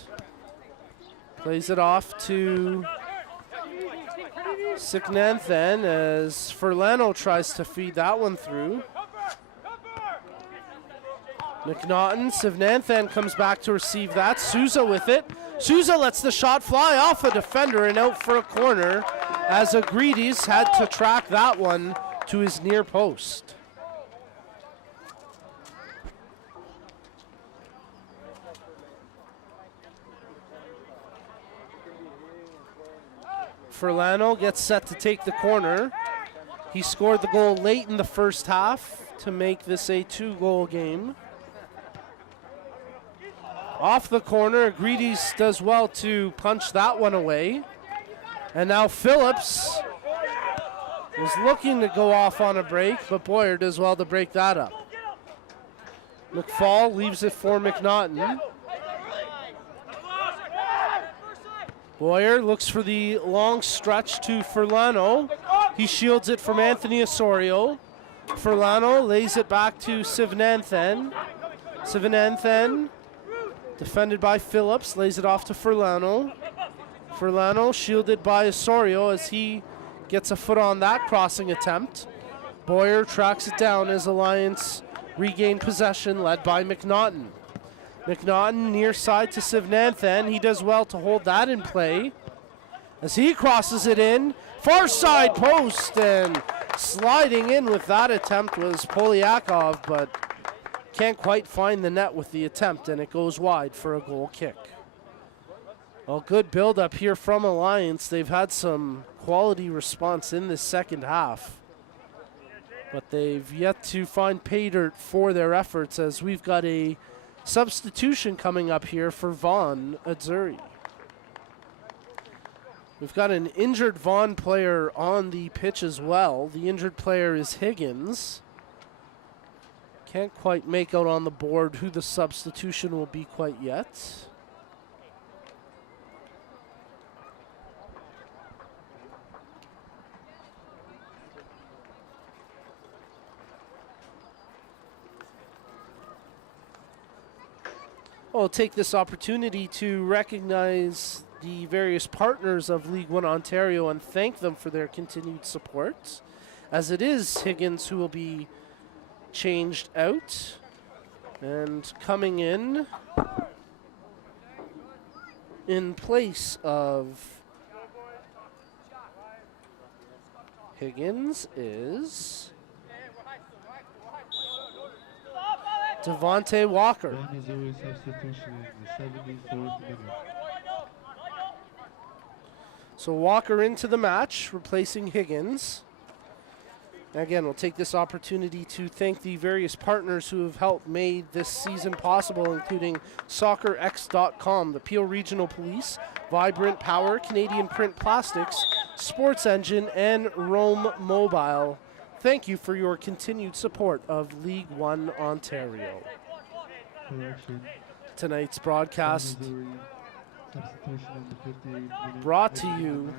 Plays it off to Signanthan as Furlano tries to feed that one through. McNaughton, Signanthan comes back to receive that. Sousa with it. Sousa lets the shot fly off a defender and out for a corner as Agridis had to track that one to his near post. Furlano gets set to take the corner. He scored the goal late in the first half to make this a 2-goal game. Off the corner, Agridis does well to punch that one away. And now Phillips was looking to go off on a break, but Boyer does well to break that up. McFall leaves it for McNaughton. Boyer looks for the long stretch to Furlano. He shields it from Anthony Osorio. Furlano lays it back to Signanthan. Signanthan, defended by Phillips, lays it off to Furlano. Furlano shielded by Osorio as he gets a foot on that crossing attempt. Boyer tracks it down as Alliance regain possession, led by McNaughton. McNaughton near side to Signanthan. He does well to hold that in play as he crosses it in. Far side post, and sliding in with that attempt was Polyakov, but can't quite find the net with the attempt, and it goes wide for a goal kick. Well, good build up here from Alliance. They've had some quality response in this second half, but they've yet to find pay dirt for their efforts as we've got a substitution coming up here for Vaughan Azzurri. We've got an injured Vaughan player on the pitch as well. The injured player is Higgins. Can't quite make out on the board who the substitution will be quite yet. I'll take this opportunity to recognize the various partners of League One Ontario and thank them for their continued support, as it is Higgins who will be changed out, and coming in place of Higgins is Devontae Walker. So Walker into the match, replacing Higgins. Again, we'll take this opportunity to thank the various partners who have helped made this season possible, including SoccerX.com, the Peel Regional Police, Vibrant Power, Canadian Print Plastics, Sports Engine, and L1OM Mobile. Thank you for your continued support of League One Ontario. Tonight's broadcast brought to you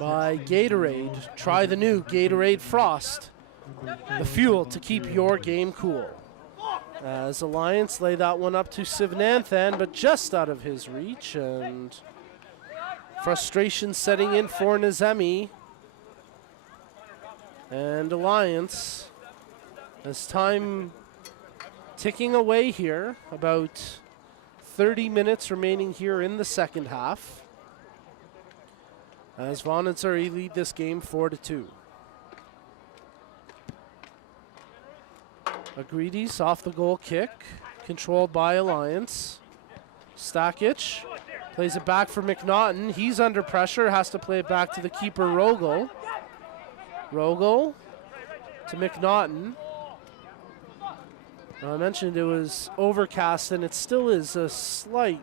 by Gatorade. Try the new Gatorade Frost, the fuel to keep your game cool. As Alliance lay that one up to Signanthan, but just out of his reach, and frustration setting in for Nazemi. And Alliance, as time ticking away here, about 30 minutes remaining here in the second half, as Vaughan and Azzurri lead this game 4-2. Agridis off the goal kick, controlled by Alliance. Stakic plays it back for McNaughton. He's under pressure, has to play it back to the keeper, Rogel. Rogel to McNaughton. Now, I mentioned it was overcast, and it still is a slight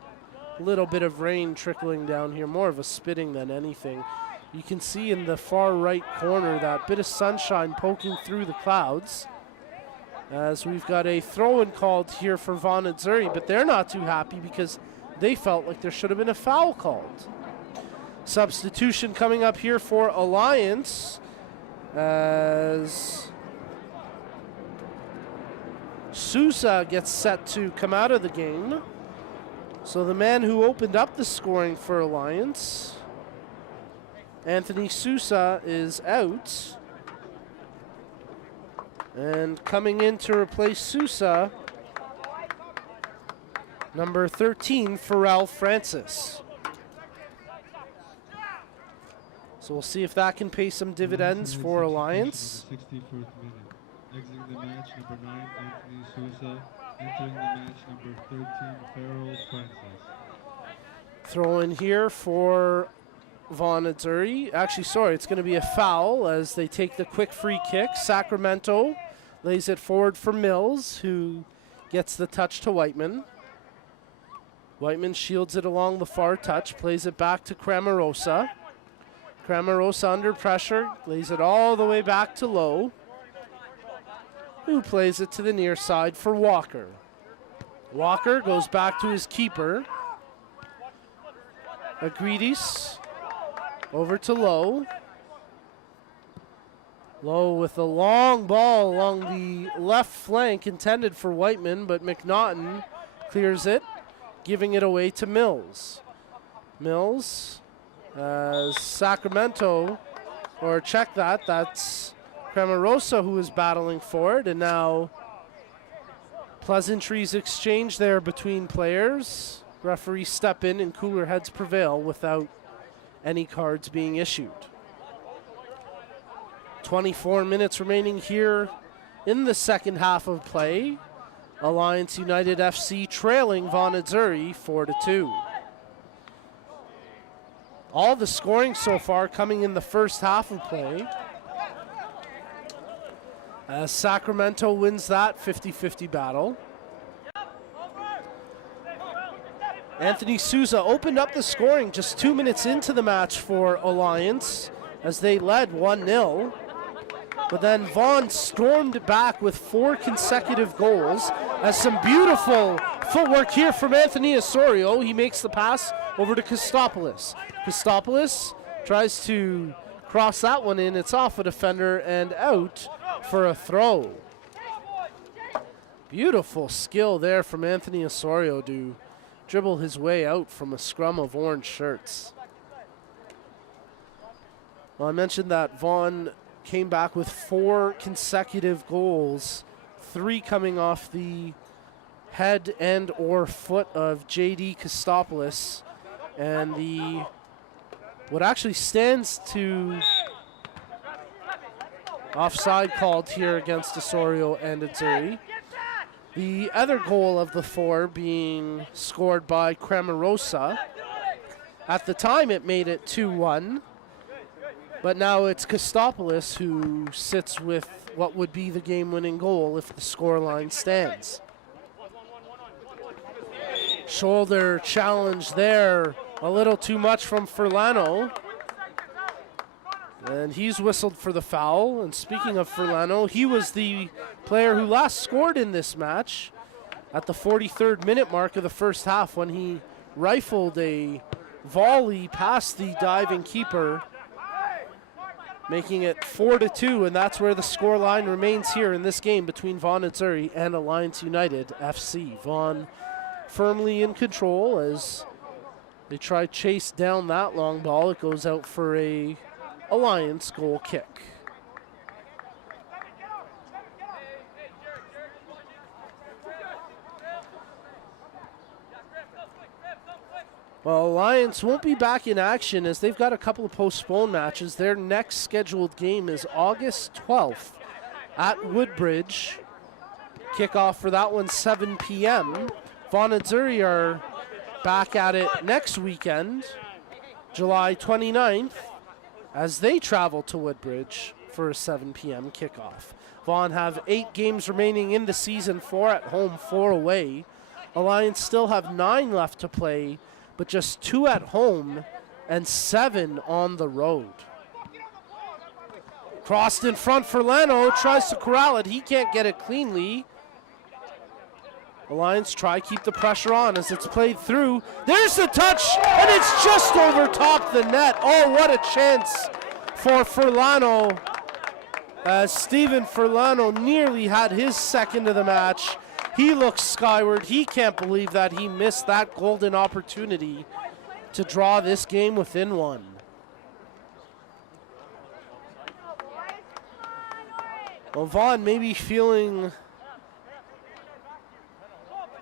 little bit of rain trickling down here, more of a spitting than anything. You can see in the far right corner that bit of sunshine poking through the clouds, as we've got a throw-in called here for Vaughan and Azzurri, but they're not too happy because they felt like there should have been a foul called. Substitution coming up here for Alliance, as Sousa gets set to come out of the game. So the man who opened up the scoring for Alliance, Anthony Sousa, is out. And coming in to replace Sousa, number 13, Pharrell Francis. So we'll see if that can pay some dividends for Alliance. 64th minute. Exiting the match, number 9, Anthony Sousa. Entering the match, number 13, Pharrell Francis. Throw in here for Vaughan and Azzurri. Actually, sorry, it's going to be a foul as they take the quick free kick. Sacramento lays it forward for Mills, who gets the touch to Whiteman. Whiteman shields it along the far touch, plays it back to Cramarosa. Cramarosa under pressure, lays it all the way back to Lowe, who plays it to the near side for Walker. Walker goes back to his keeper. Agridis over to Lowe. Lowe with a long ball along the left flank intended for Whiteman, but McNaughton clears it, giving it away to Mills. Mills, Sacramento, or check that, that's Cramarosa who is battling for it, and now pleasantries exchange there between players. Referees step in and cooler heads prevail without any cards being issued. 24 minutes remaining here in the second half of play. Alliance United FC trailing Vaughan and Azzurri 4-2. All the scoring so far coming in the first half of play, as Sacramento wins that 50-50 battle. Anthony Sousa opened up the scoring just 2 minutes into the match for Alliance as they led 1-0. But then Vaughan stormed back with 4 consecutive goals, as some beautiful footwork here from Anthony Osorio. He makes the pass over to Kostopoulos. Kostopoulos tries to cross that one in. It's off a defender and out for a throw. Beautiful skill there from Anthony Osorio to dribble his way out from a scrum of orange shirts. Well, I mentioned that Vaughan came back with 4 consecutive goals, 3 coming off the head and or foot of J.D. Kostopoulos, and the what actually stands to offside called here against Osorio and Azzurri. The other goal of the 4 being scored by Cramarosa. At the time it made it 2-1, but now it's Kostopoulos who sits with what would be the game-winning goal if the scoreline stands. Shoulder challenge there, a little too much from Furlano. And he's whistled for the foul. And speaking of Furlano, he was the player who last scored in this match at the 43rd minute mark of the first half when he rifled a volley past the diving keeper, making it 4-2, and that's where the score line remains here in this game between Vaughan and Azzurri and Alliance United FC. Vaughan firmly in control as they try to chase down that long ball. It goes out for a Alliance goal kick. Well, Alliance won't be back in action as they've got a couple of postponed matches. Their next scheduled game is August 12th at Woodbridge. Kickoff for that one, 7 p.m. Vaughan Azzurri are back at it next weekend, July 29th, as they travel to Woodbridge for a 7 p.m. kickoff. Vaughan have 8 games remaining in the season, 4 at home, 4 away. Alliance still have 9 left to play, but just 2 at home and 7 on the road. Crossed in front for Leno, tries to corral it. He can't get it cleanly. Alliance try keep the pressure on as it's played through. There's the touch, and it's just over top the net. Oh, what a chance for Furlano. Steven Furlano nearly had his second of the match. He looks skyward. He can't believe that he missed that golden opportunity to draw this game within 1. Well, Vaughan may be feeling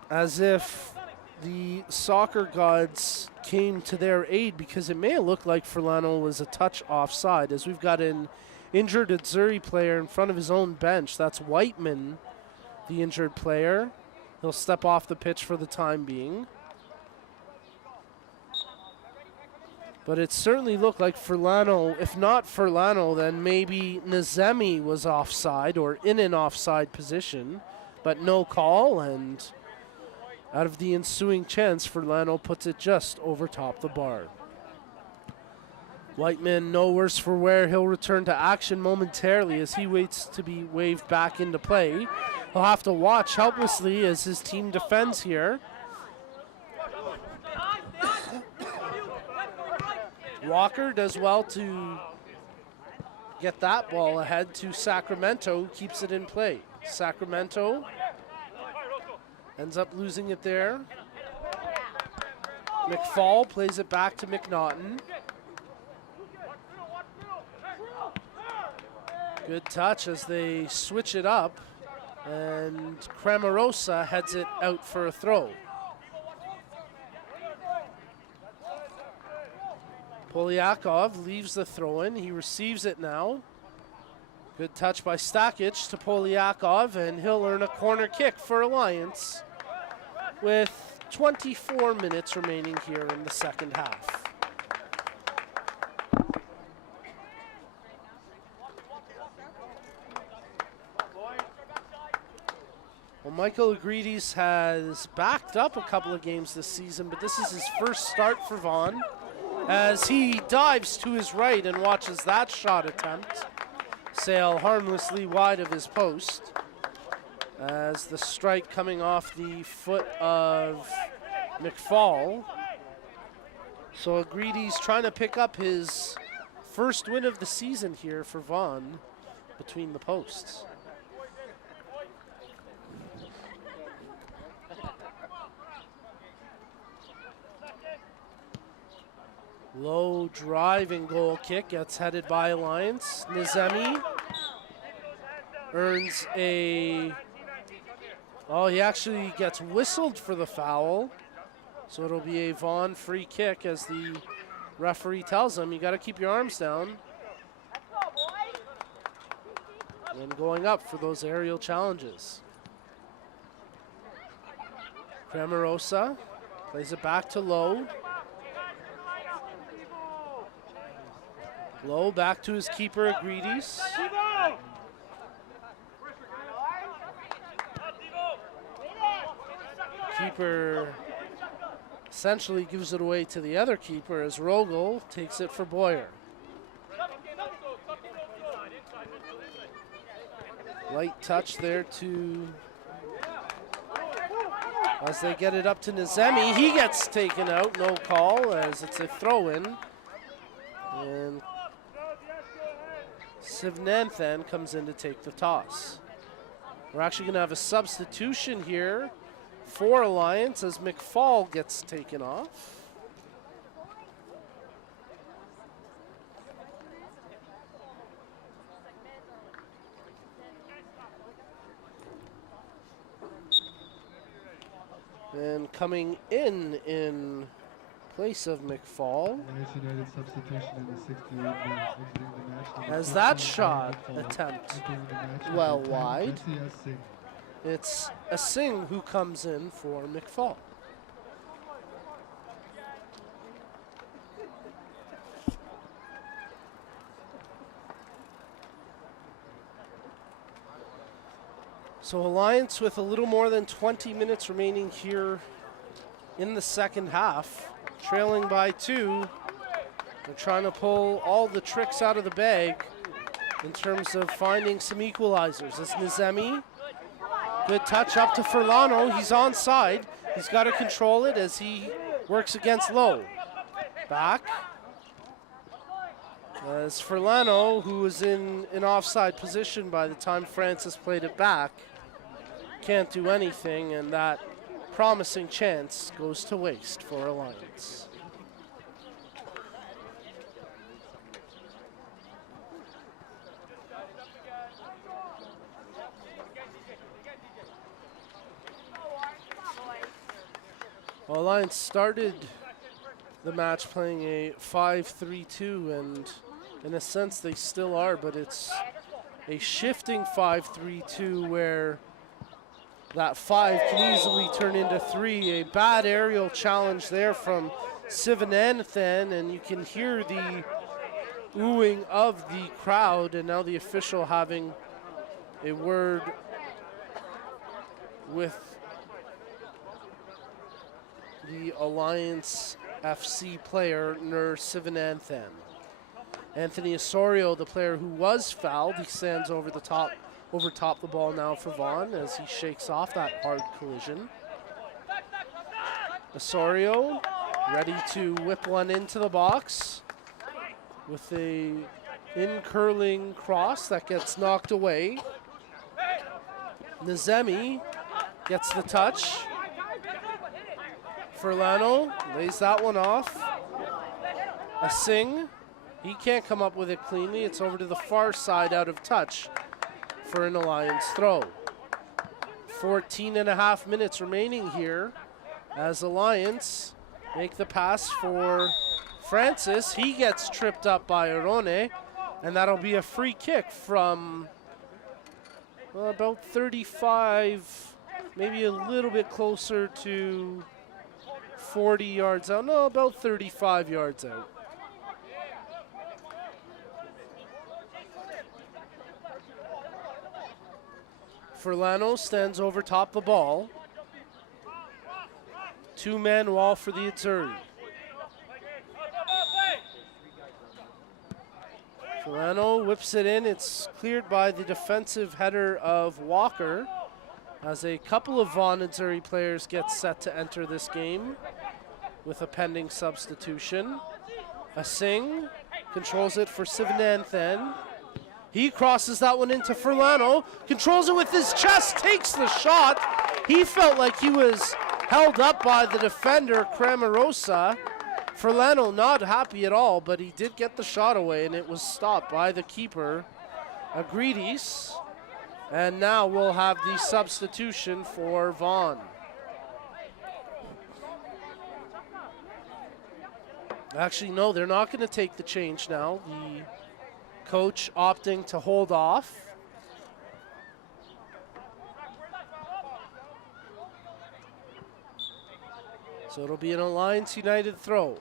as if the soccer gods came to their aid, because it may have looked like Furlano was a touch offside, as we've got an injured Azzurri player in front of his own bench. That's Whiteman, the injured player. He'll step off the pitch for the time being. But it certainly looked like Furlano, if not Furlano, then maybe Nazemi was offside or in an offside position, but no call, and out of the ensuing chance, Furlano puts it just over top the bar. Whiteman, no worse for wear. He'll return to action momentarily as he waits to be waved back into play. He'll have to watch helplessly as his team defends here. Walker does well to get that ball ahead to Sacramento, who keeps it in play. Sacramento ends up losing it there. McFall plays it back to McNaughton. Good touch as they switch it up, and Cramarosa heads it out for a throw. Polyakov leaves the throw-in. He receives it now. Good touch by Stakic to Polyakov, and he'll earn a corner kick for Alliance with 24 minutes remaining here in the second half. Well, Michael Agrides has backed up a couple of games this season, but this is his first start for Vaughan as he dives to his right and watches that shot attempt sail harmlessly wide of his post, as the strike coming off the foot of McFall. So Agrides trying to pick up his first win of the season here for Vaughan between the posts. Low driving goal kick gets headed by Alliance. Nazemi earns a... Oh, he actually gets whistled for the foul. So it'll be a Vaughan free kick as the referee tells him, you got to keep your arms down. And going up for those aerial challenges. Cramarosa plays it back to Lowe. Lowe back to his keeper, Agrides. Keeper essentially gives it away to the other keeper as Rogel takes it for Boyer. Light touch there to, as they get it up to Nazemi. He gets taken out, no call, as it's a throw-in. And Sivnanthan comes in to take the toss. We're actually going to have a substitution here for Alliance as McFall gets taken off. And coming in place of McFall. Alliance United substitution in the 68th minute. Exiting the match number As that 15, shot McFall. attempt Entering the match number well 10, wide. Jesse S. Singh. It's a Singh who comes in for McFall. So Alliance with a little more than 20 minutes remaining here in the second half, trailing by 2. They're trying to pull all the tricks out of the bag in terms of finding some equalizers. It's Nizemi. Good touch up to Furlano. He's onside. He's got to control it as he works against Lowe. Back. As Furlano, who was in an offside position by the time Francis played it back, can't do anything, and that promising chance goes to waste for Alliance. Well, Alliance started the match playing a 5-3-2, and in a sense they still are, but it's a shifting 5-3-2 where that 5 can easily turn into 3. A bad aerial challenge there from Sivananthan, and you can hear the oohing of the crowd, and now the official having a word with the Alliance FC player, Nur Sivananthan. Anthony Osorio, the player who was fouled, he stands over top the ball now for Vaughan as he shakes off that hard collision. Osorio ready to whip one into the box with a in-curling cross that gets knocked away. Nizemi gets the touch. Furlano lays that one off. A Singh, he can't come up with it cleanly. It's over to the far side out of touch for an Alliance throw. 14 and a half minutes remaining here as Alliance make the pass for Francis. He gets tripped up by Arone, and that'll be a free kick from about 35, maybe a little bit closer to 40 yards out. No, about 35 yards out. Furlano stands over top the ball. Two-man wall for the Azzurri. Furlano whips it in. It's cleared by the defensive header of Walker as a couple of Vaughan Azzurri players get set to enter this game with a pending substitution. A Singh controls it for Sivananthan. He crosses that one into Furlano, controls it with his chest, takes the shot. He felt like he was held up by the defender, Cramarosa. Furlano not happy at all, but he did get the shot away, and it was stopped by the keeper, Agridis. And now we'll have the substitution for Vaughan. Actually, no, they're not going to take the change now. The coach opting to hold off. So it'll be an Alliance United throw.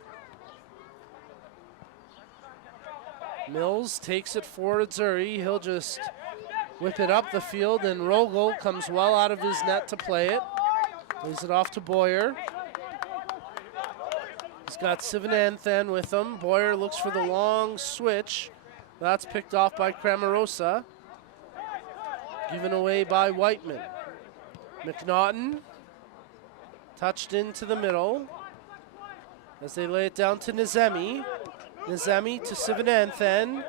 Mills takes it for Azzurri. He'll just whip it up the field, and Rogel comes well out of his net to play it. Lays it off to Boyer. He's got Sivananthan with him. Boyer looks for the long switch. That's picked off by Cramarosa. Given away by Whiteman. McNaughton touched into the middle as they lay it down to Nizemi. Nizemi to Sivananthan.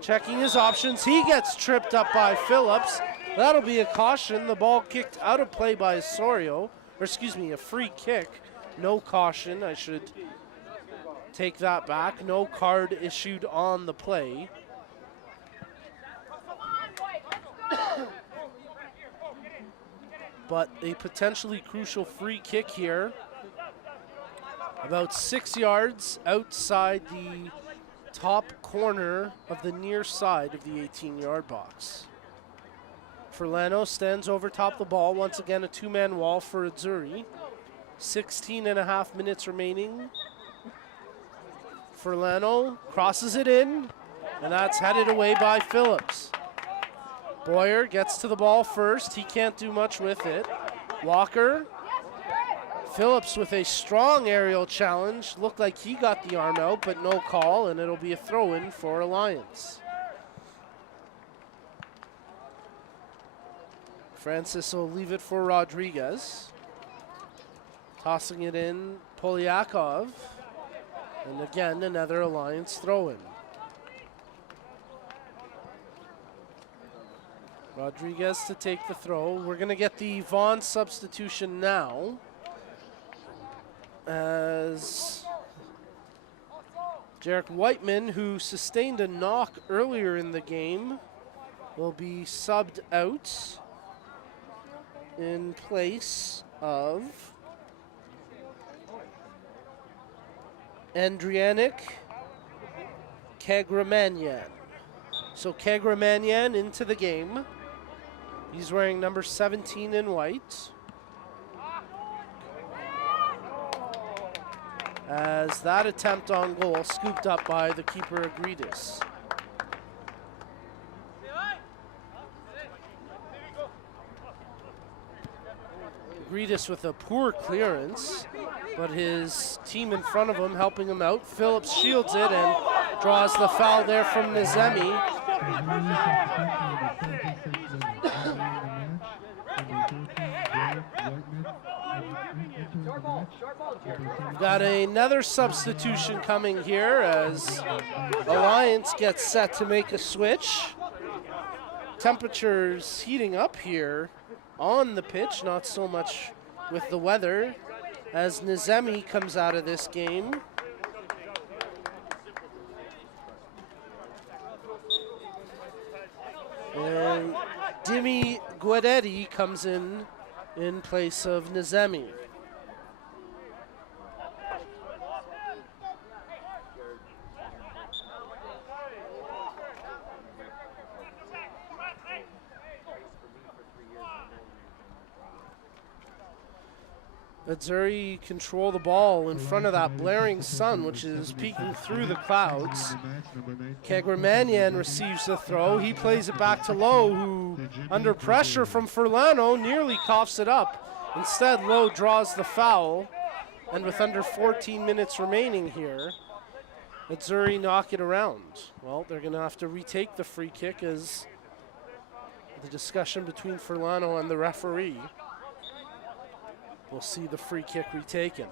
Checking his options. He gets tripped up by Phillips. That'll be a caution. The ball kicked out of play by Osorio. Or excuse me, a free kick. No caution. I should take that back. No card issued on the play. But a potentially crucial free kick here About 6 yards outside the top corner of the near side of the 18-yard box. Furlano stands over top the ball. Once again, a two-man wall for Azzurri. 16 and a half minutes remaining. Furlano crosses it in, and that's headed away by Phillips. Boyer gets to the ball first. He can't do much with it. Walker. Phillips with a strong aerial challenge. Looked like he got the arm out, but no call, and it'll be a throw-in for Alliance. Francis will leave it for Rodriguez. Tossing it in, Polyakov. And again, another Alliance throw-in. Rodriguez to take the throw. We're going to get the Vaughan substitution now, as Jarek Whiteman, who sustained a knock earlier in the game, will be subbed out in place of Andrianic Kagramanyan. So Kagramanyan into the game. He's wearing number 17 in white. As that attempt on goal scooped up by the keeper Agridis. Agridis with a poor clearance, but his team in front of him helping him out. Phillips shields it and draws the foul there from Nizemi. We've got another substitution coming here as Alliance gets set to make a switch. Temperatures heating up here on the pitch, not so much with the weather, as Nizemi comes out of this game. And Dimi Guadetti comes in place of Nizemi. Azzurri control the ball in front of that blaring sun, which is peeking through the clouds. Kagramanyan receives the throw. He plays it back to Lowe, who, under pressure from Furlano, nearly coughs it up. Instead, Lowe draws the foul, and with under 14 minutes remaining here, Azzurri knock it around. Well, they're going to have to retake the free kick as the discussion between Furlano and the referee. We'll see the free kick retaken.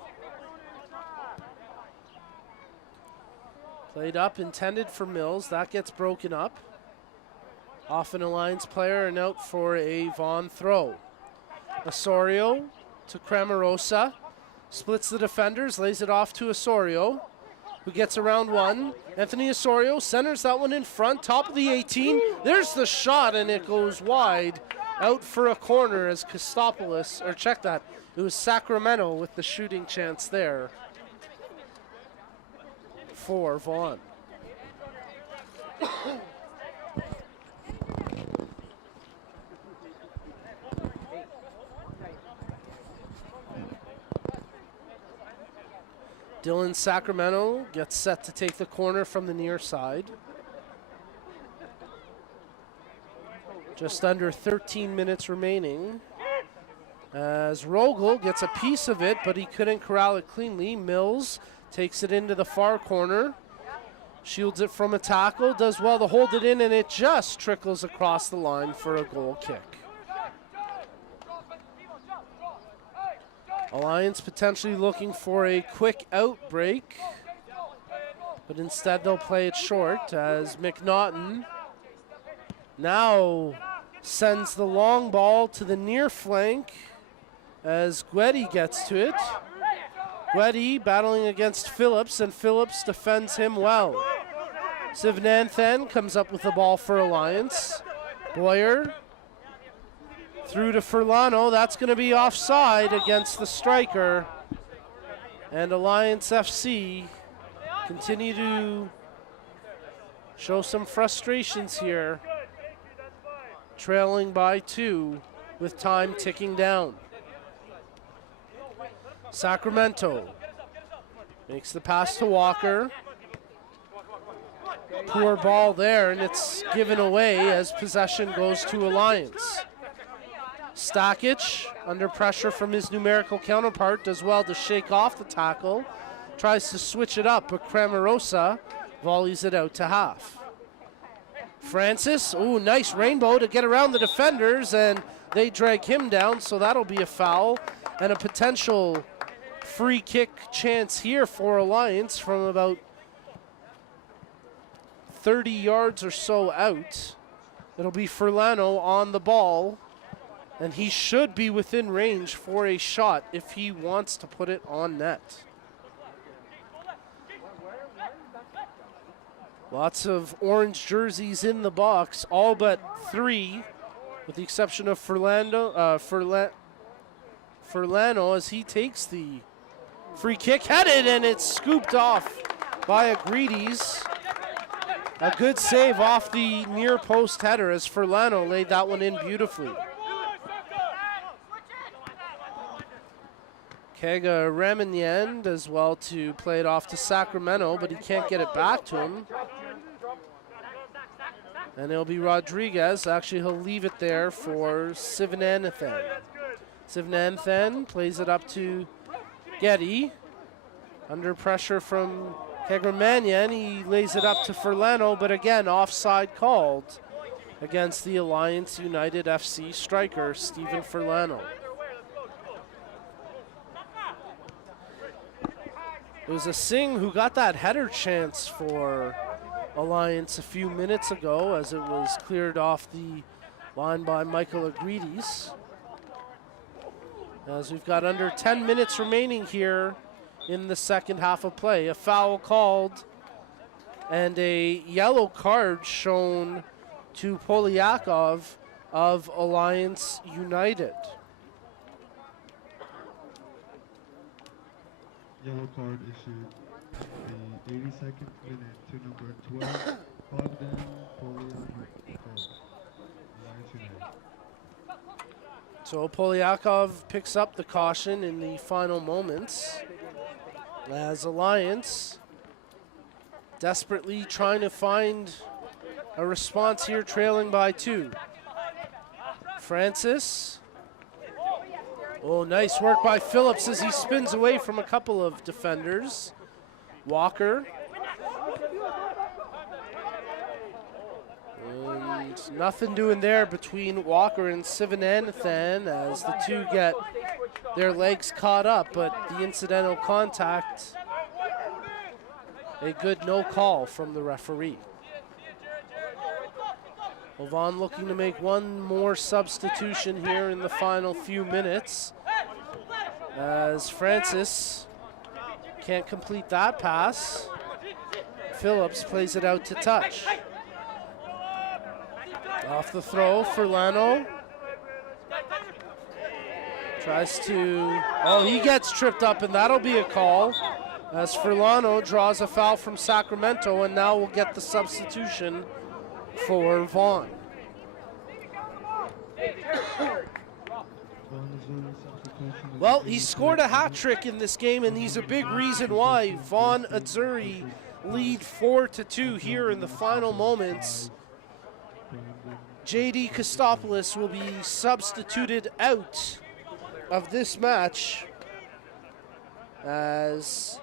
Played up, intended for Mills. That gets broken up. Off an Alliance player and out for a Vaughan throw. Osorio to Cramarosa. Splits the defenders, lays it off to Osorio, who gets around one. Anthony Osorio centers that one in front, top of the 18. There's the shot, and it goes wide. Out for a corner as Kostopoulos, or check that, it was Sacramento with the shooting chance there for Vaughan. Dylan Sacramento gets set to take the corner from the near side. Just under 13 minutes remaining. As Rogel gets a piece of it, but he couldn't corral it cleanly. Mills takes it into the far corner. Shields it from a tackle. Does well to hold it in, and it just trickles across the line for a goal kick. Alliance potentially looking for a quick outbreak, but instead they'll play it short as McNaughton now sends the long ball to the near flank as Guetti gets to it. Guetti battling against Phillips, and Phillips defends him well. Sivananthan comes up with the ball for Alliance. Boyer through to Furlano. That's going to be offside against the striker. And Alliance FC continue to show some frustrations here, trailing by 2 with time ticking down. Sacramento makes the pass to Walker. Poor ball there, and it's given away as possession goes to Alliance. Stakic, under pressure from his numerical counterpart, does well to shake off the tackle. Tries to switch it up, but Cramarosa volleys it out to half. Francis, ooh, nice rainbow to get around the defenders, and they drag him down, so that'll be a foul and a potential free kick chance here for Alliance from about 30 yards or so out. It'll be Furlano on the ball, and he should be within range for a shot if he wants to put it on net. Lots of orange jerseys in the box, all but 3, with the exception of Furlano as he takes the free kick, headed, and it's scooped off by Agrides. A good save off the near post header as Furlano laid that one in beautifully. Kega Ramanyan does well to play it off to Sacramento, but he can't get it back to him. And it'll be Rodriguez. Actually, he'll leave it there for Sivananthan. Sivananthan plays it up to Getty. Under pressure from Kegramanyan, he lays it up to Furlano, but again, offside called against the Alliance United FC striker, Stephen Furlano. It was a Singh who got that header chance for Alliance a few minutes ago as it was cleared off the line by Michael Agrides. As we've got under 10 minutes remaining here in the second half of play. A foul called and a yellow card shown to Polyakov of Alliance United. Yellow card issued the 82nd minute to number 12, Bogdan Polyakov, Alliance United. So Polyakov picks up the caution in the final moments as Alliance desperately trying to find a response here, trailing by 2. Francis. Oh, nice work by Phillips as he spins away from a couple of defenders. Walker. And nothing doing there between Walker and Sivananthan as the two get their legs caught up, but the incidental contact, a good no call from the referee. Vaughan looking to make one more substitution here in the final few minutes as Francis can't complete that pass. Phillips plays it out to touch. Off the throw, Furlano tries to, oh, he gets tripped up, and that'll be a call as Furlano draws a foul from Sacramento, and now we'll get the substitution for Vaughan. Well, he scored a hat trick in this game, and he's a big reason why Vaughan Azzurri lead 4-2 here in the final moments. J.D. Kostopoulos will be substituted out of this match as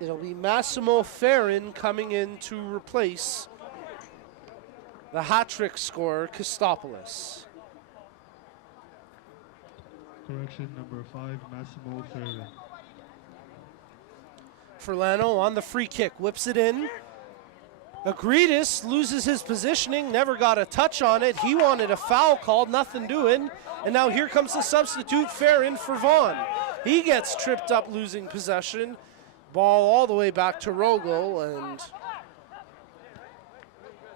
it'll be Massimo Ferrin coming in to replace the hat-trick scorer, Kostopoulos. Correction, number 5, Massimo Ferrin. Furlano on the free kick, whips it in. Agrides loses his positioning, never got a touch on it. He wanted a foul called, nothing doing. And now here comes the substitute, Ferrin for Vaughan. He gets tripped up, losing possession. Ball all the way back to Rogel, and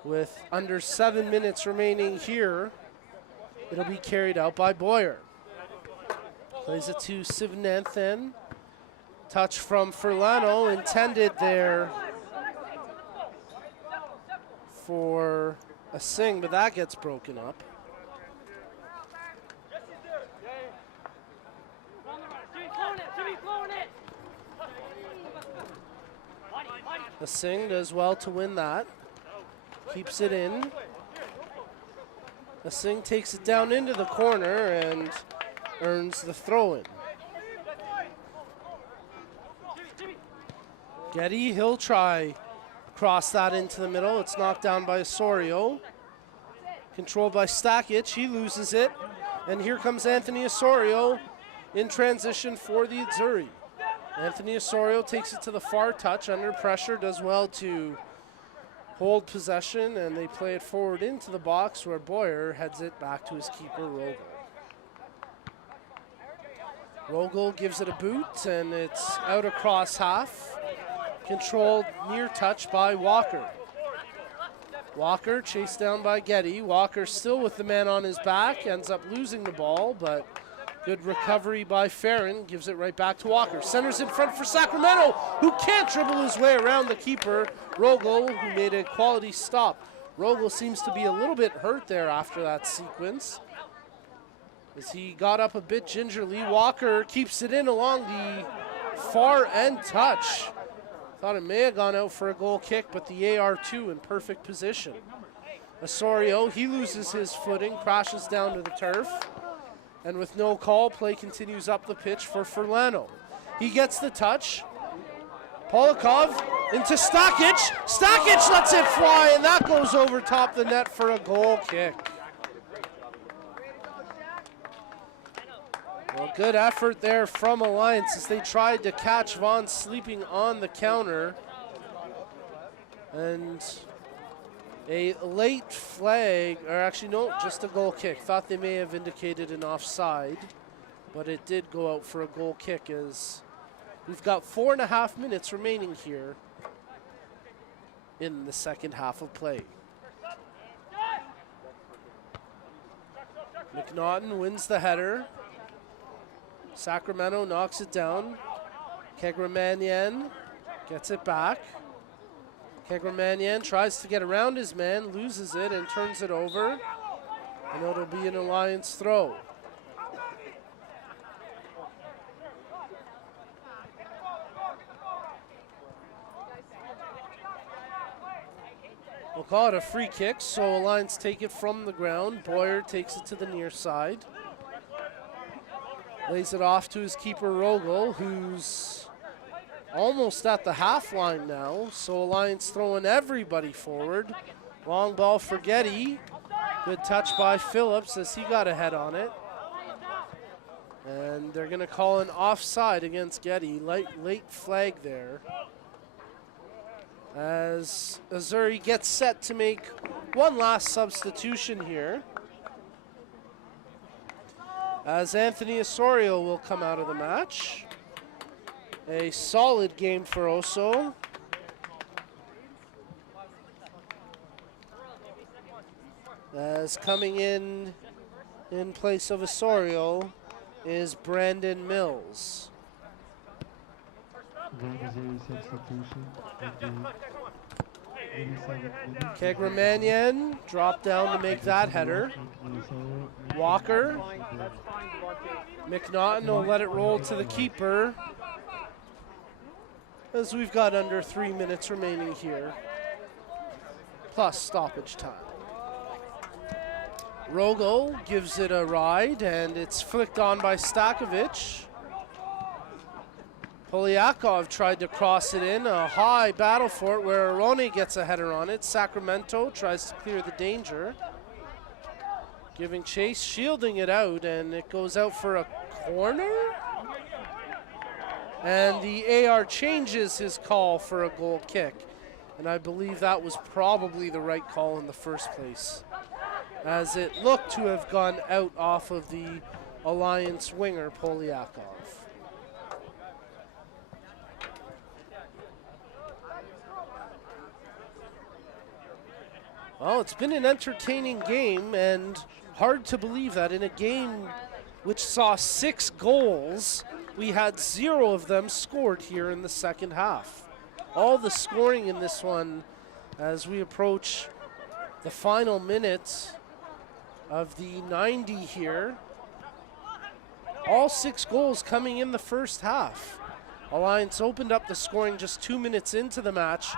with under 7 minutes remaining here It'll be carried out by Boyer. Plays it to Sivananthan. Touch from Furlano, intended there for a sing, but that gets broken up. A sing does well to win that. Keeps it in. A sing takes it down into the corner and earns the throw-in. Getty, he'll try cross that into the middle. It's knocked down by Osorio. Controlled by Stakic, he loses it. And here comes Anthony Osorio in transition for the Azzurri. Anthony Osorio takes it to the far touch, under pressure, does well to hold possession, and they play it forward into the box where Boyer heads it back to his keeper, Rogel. Rogel gives it a boot, and it's out across half. Controlled near touch by Walker. Walker chased down by Getty. Walker still with the man on his back, ends up losing the ball, but good recovery by Farron, gives it right back to Walker. Centers in front for Sacramento, who can't dribble his way around the keeper, Rogel, who made a quality stop. Rogel seems to be a little bit hurt there after that sequence, as he got up a bit gingerly. Walker keeps it in along the far end touch. Thought it may have gone out for a goal kick, but the AR2 in perfect position. Osorio, he loses his footing, crashes down to the turf. And with no call, play continues up the pitch for Furlano. He gets the touch. Polikov into Stakic. Stakic lets it fly, and that goes over top the net for a goal kick. Well, good effort there from Alliance as they tried to catch Vaughan sleeping on the counter. And a late flag, or actually no, just a goal kick. Thought they may have indicated an offside, but it did go out for a goal kick as we've got 4.5 minutes remaining here in the second half of play. McNaughton wins the header. Sacramento knocks it down. Kegramanyan gets it back. Kegramanyan tries to get around his man, loses it, and turns it over. And it'll be an Alliance throw. We'll call it a free kick, so Alliance take it from the ground. Boyer takes it to the near side. Lays it off to his keeper, Rogel, who's almost at the half line now. So Alliance throwing everybody forward. Long ball for Getty. Good touch by Phillips as he got a head on it. And they're going to call an offside against Getty. Late flag there, as Azzurri gets set to make one last substitution here, as Anthony Osorio will come out of the match. A solid game for Oso. As coming in place of Osorio is Brandon Mills. Kegramanyan dropped down to make that header. Walker. McNaughton will let it roll to the keeper, as we've got under 3 minutes remaining here, plus stoppage time. Rogel gives it a ride, and it's flicked on by Stakovic. Polyakov tried to cross it in, a high battle for it where Arone gets a header on it. Sacramento tries to clear the danger, giving chase, shielding it out, and it goes out for a corner? And the AR changes his call for a goal kick, and I believe that was probably the right call in the first place, as it looked to have gone out off of the Alliance winger, Polyakov. Well, it's been an entertaining game, and hard to believe that in a game which saw 6 goals, we had 0 of them scored here in the second half. All the scoring in this one as we approach the final minute of the 90 here. All 6 goals coming in the first half. Alliance opened up the scoring just 2 minutes into the match.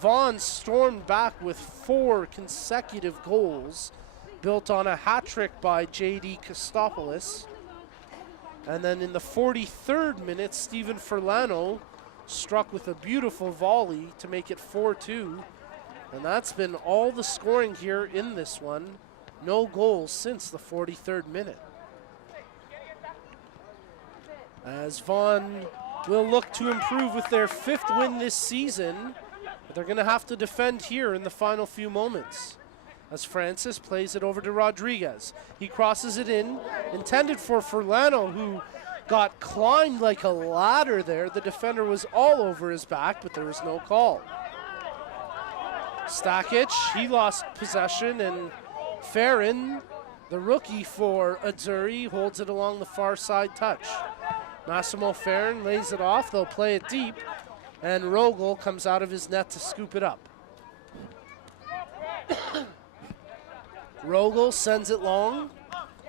Vaughan stormed back with 4 consecutive goals, built on a hat trick by J.D. Kostopoulos. And then in the 43rd minute, Stephen Furlano struck with a beautiful volley to make it 4-2. And that's been all the scoring here in this one. No goals since the 43rd minute. As Vaughan will look to improve with their 5th win this season, but they're going to have to defend here in the final few moments. As Francis plays it over to Rodriguez. He crosses it in, intended for Furlano, who got climbed like a ladder there. The defender was all over his back, but there was no call. Stakic, he lost possession, and Farron, the rookie for Azzurri, holds it along the far side touch. Massimo Farron lays it off. They'll play it deep, and Rogel comes out of his net to scoop it up. Rogel sends it long.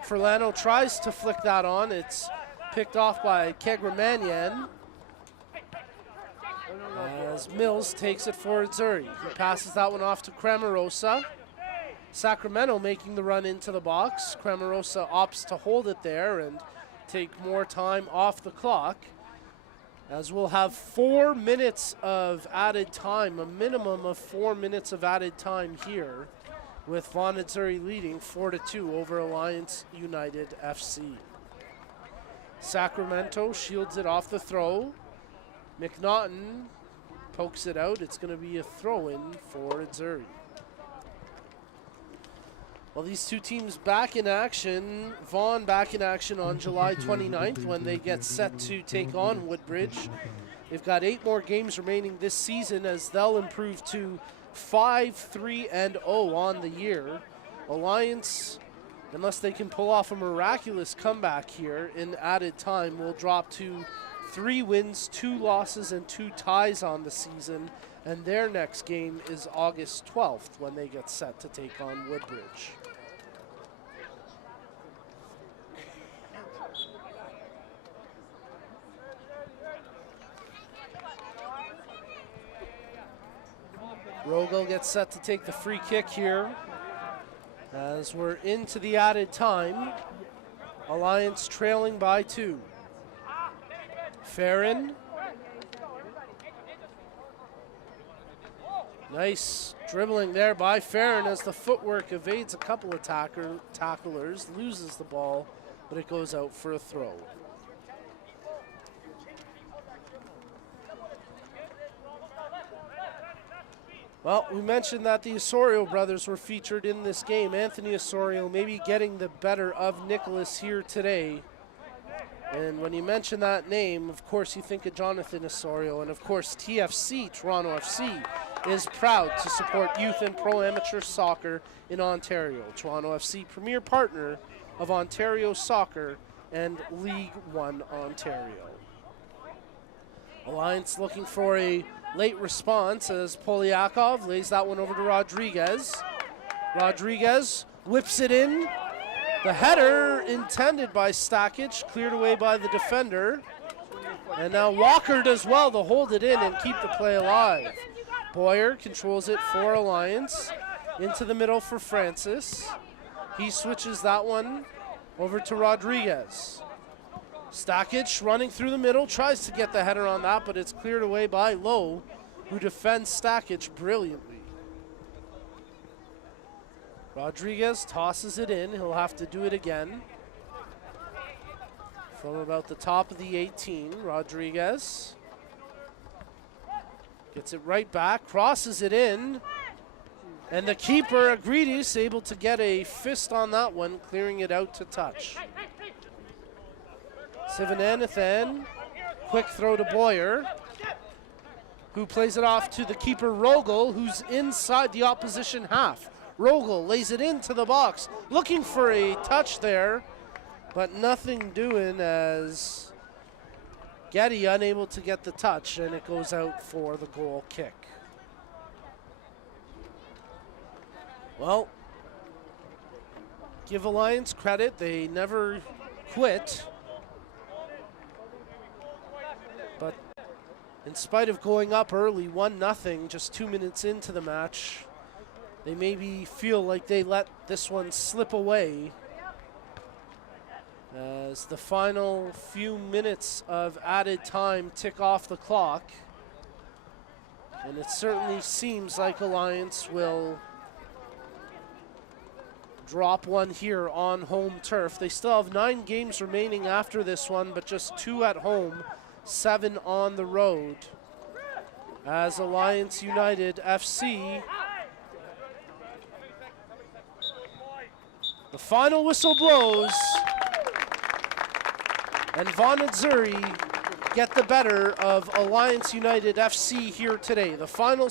Furlano tries to flick that on. It's picked off by Kegramanyan. As Mills takes it for Azzurri. He passes that one off to Cramarosa. Sacramento making the run into the box. Cramarosa opts to hold it there and take more time off the clock. As we'll have 4 minutes of added time, a minimum of 4 minutes of added time here, with Vaughan Azzurri leading 4-2 over Alliance United FC. Sacramento shields it off the throw. McNaughton pokes it out. It's going to be a throw-in for Azzurri. Well, these two teams back in action. Vaughan back in action on July 29th when they get set to take on Woodbridge. They've got 8 more games remaining this season as they'll improve to 5-3-0 on the year. Alliance, unless they can pull off a miraculous comeback here in added time, will drop to 3 wins, 2 losses, and 2 ties on the season. And their next game is August 12th when they get set to take on Woodbridge. Rogel gets set to take the free kick here as we're into the added time. Alliance trailing by 2. Farron. Nice dribbling there by Farron as the footwork evades a couple of tacklers, loses the ball, but it goes out for a throw. Well, we mentioned that the Osorio brothers were featured in this game. Anthony Osorio maybe getting the better of Nicholas here today. And when you mention that name, of course you think of Jonathan Osorio. And of course TFC, Toronto FC, is proud to support youth and pro-amateur soccer in Ontario. Toronto FC, premier partner of Ontario Soccer and League One Ontario. Alliance looking for a late response as Polyakov lays that one over to Rodriguez. Rodriguez whips it in. The header intended by Stakic, cleared away by the defender. And now Walker does well to hold it in and keep the play alive. Boyer controls it for Alliance. Into the middle for Francis. He switches that one over to Rodriguez. Stakic running through the middle, tries to get the header on that, but it's cleared away by Lowe, who defends Stakic brilliantly. Rodriguez tosses it in. He'll have to do it again. From about the top of the 18, Rodriguez gets it right back, crosses it in, and the keeper, Agridis, able to get a fist on that one, clearing it out to touch. Sivananathan, quick throw to Boyer, who plays it off to the keeper Rogel, who's inside the opposition half. Rogel lays it into the box, looking for a touch there, but nothing doing as Getty unable to get the touch, and it goes out for the goal kick. Well, give Alliance credit, they never quit. But in spite of going up early, 1-0, just 2 minutes into the match, they maybe feel like they let this one slip away as the final few minutes of added time tick off the clock. And it certainly seems like Alliance will drop one here on home turf. They still have 9 games remaining after this one, but just 2 at home, 7 on the road. As Alliance United FC, the final whistle blows, and Vaughan Azzurri get the better of Alliance United FC here today. The final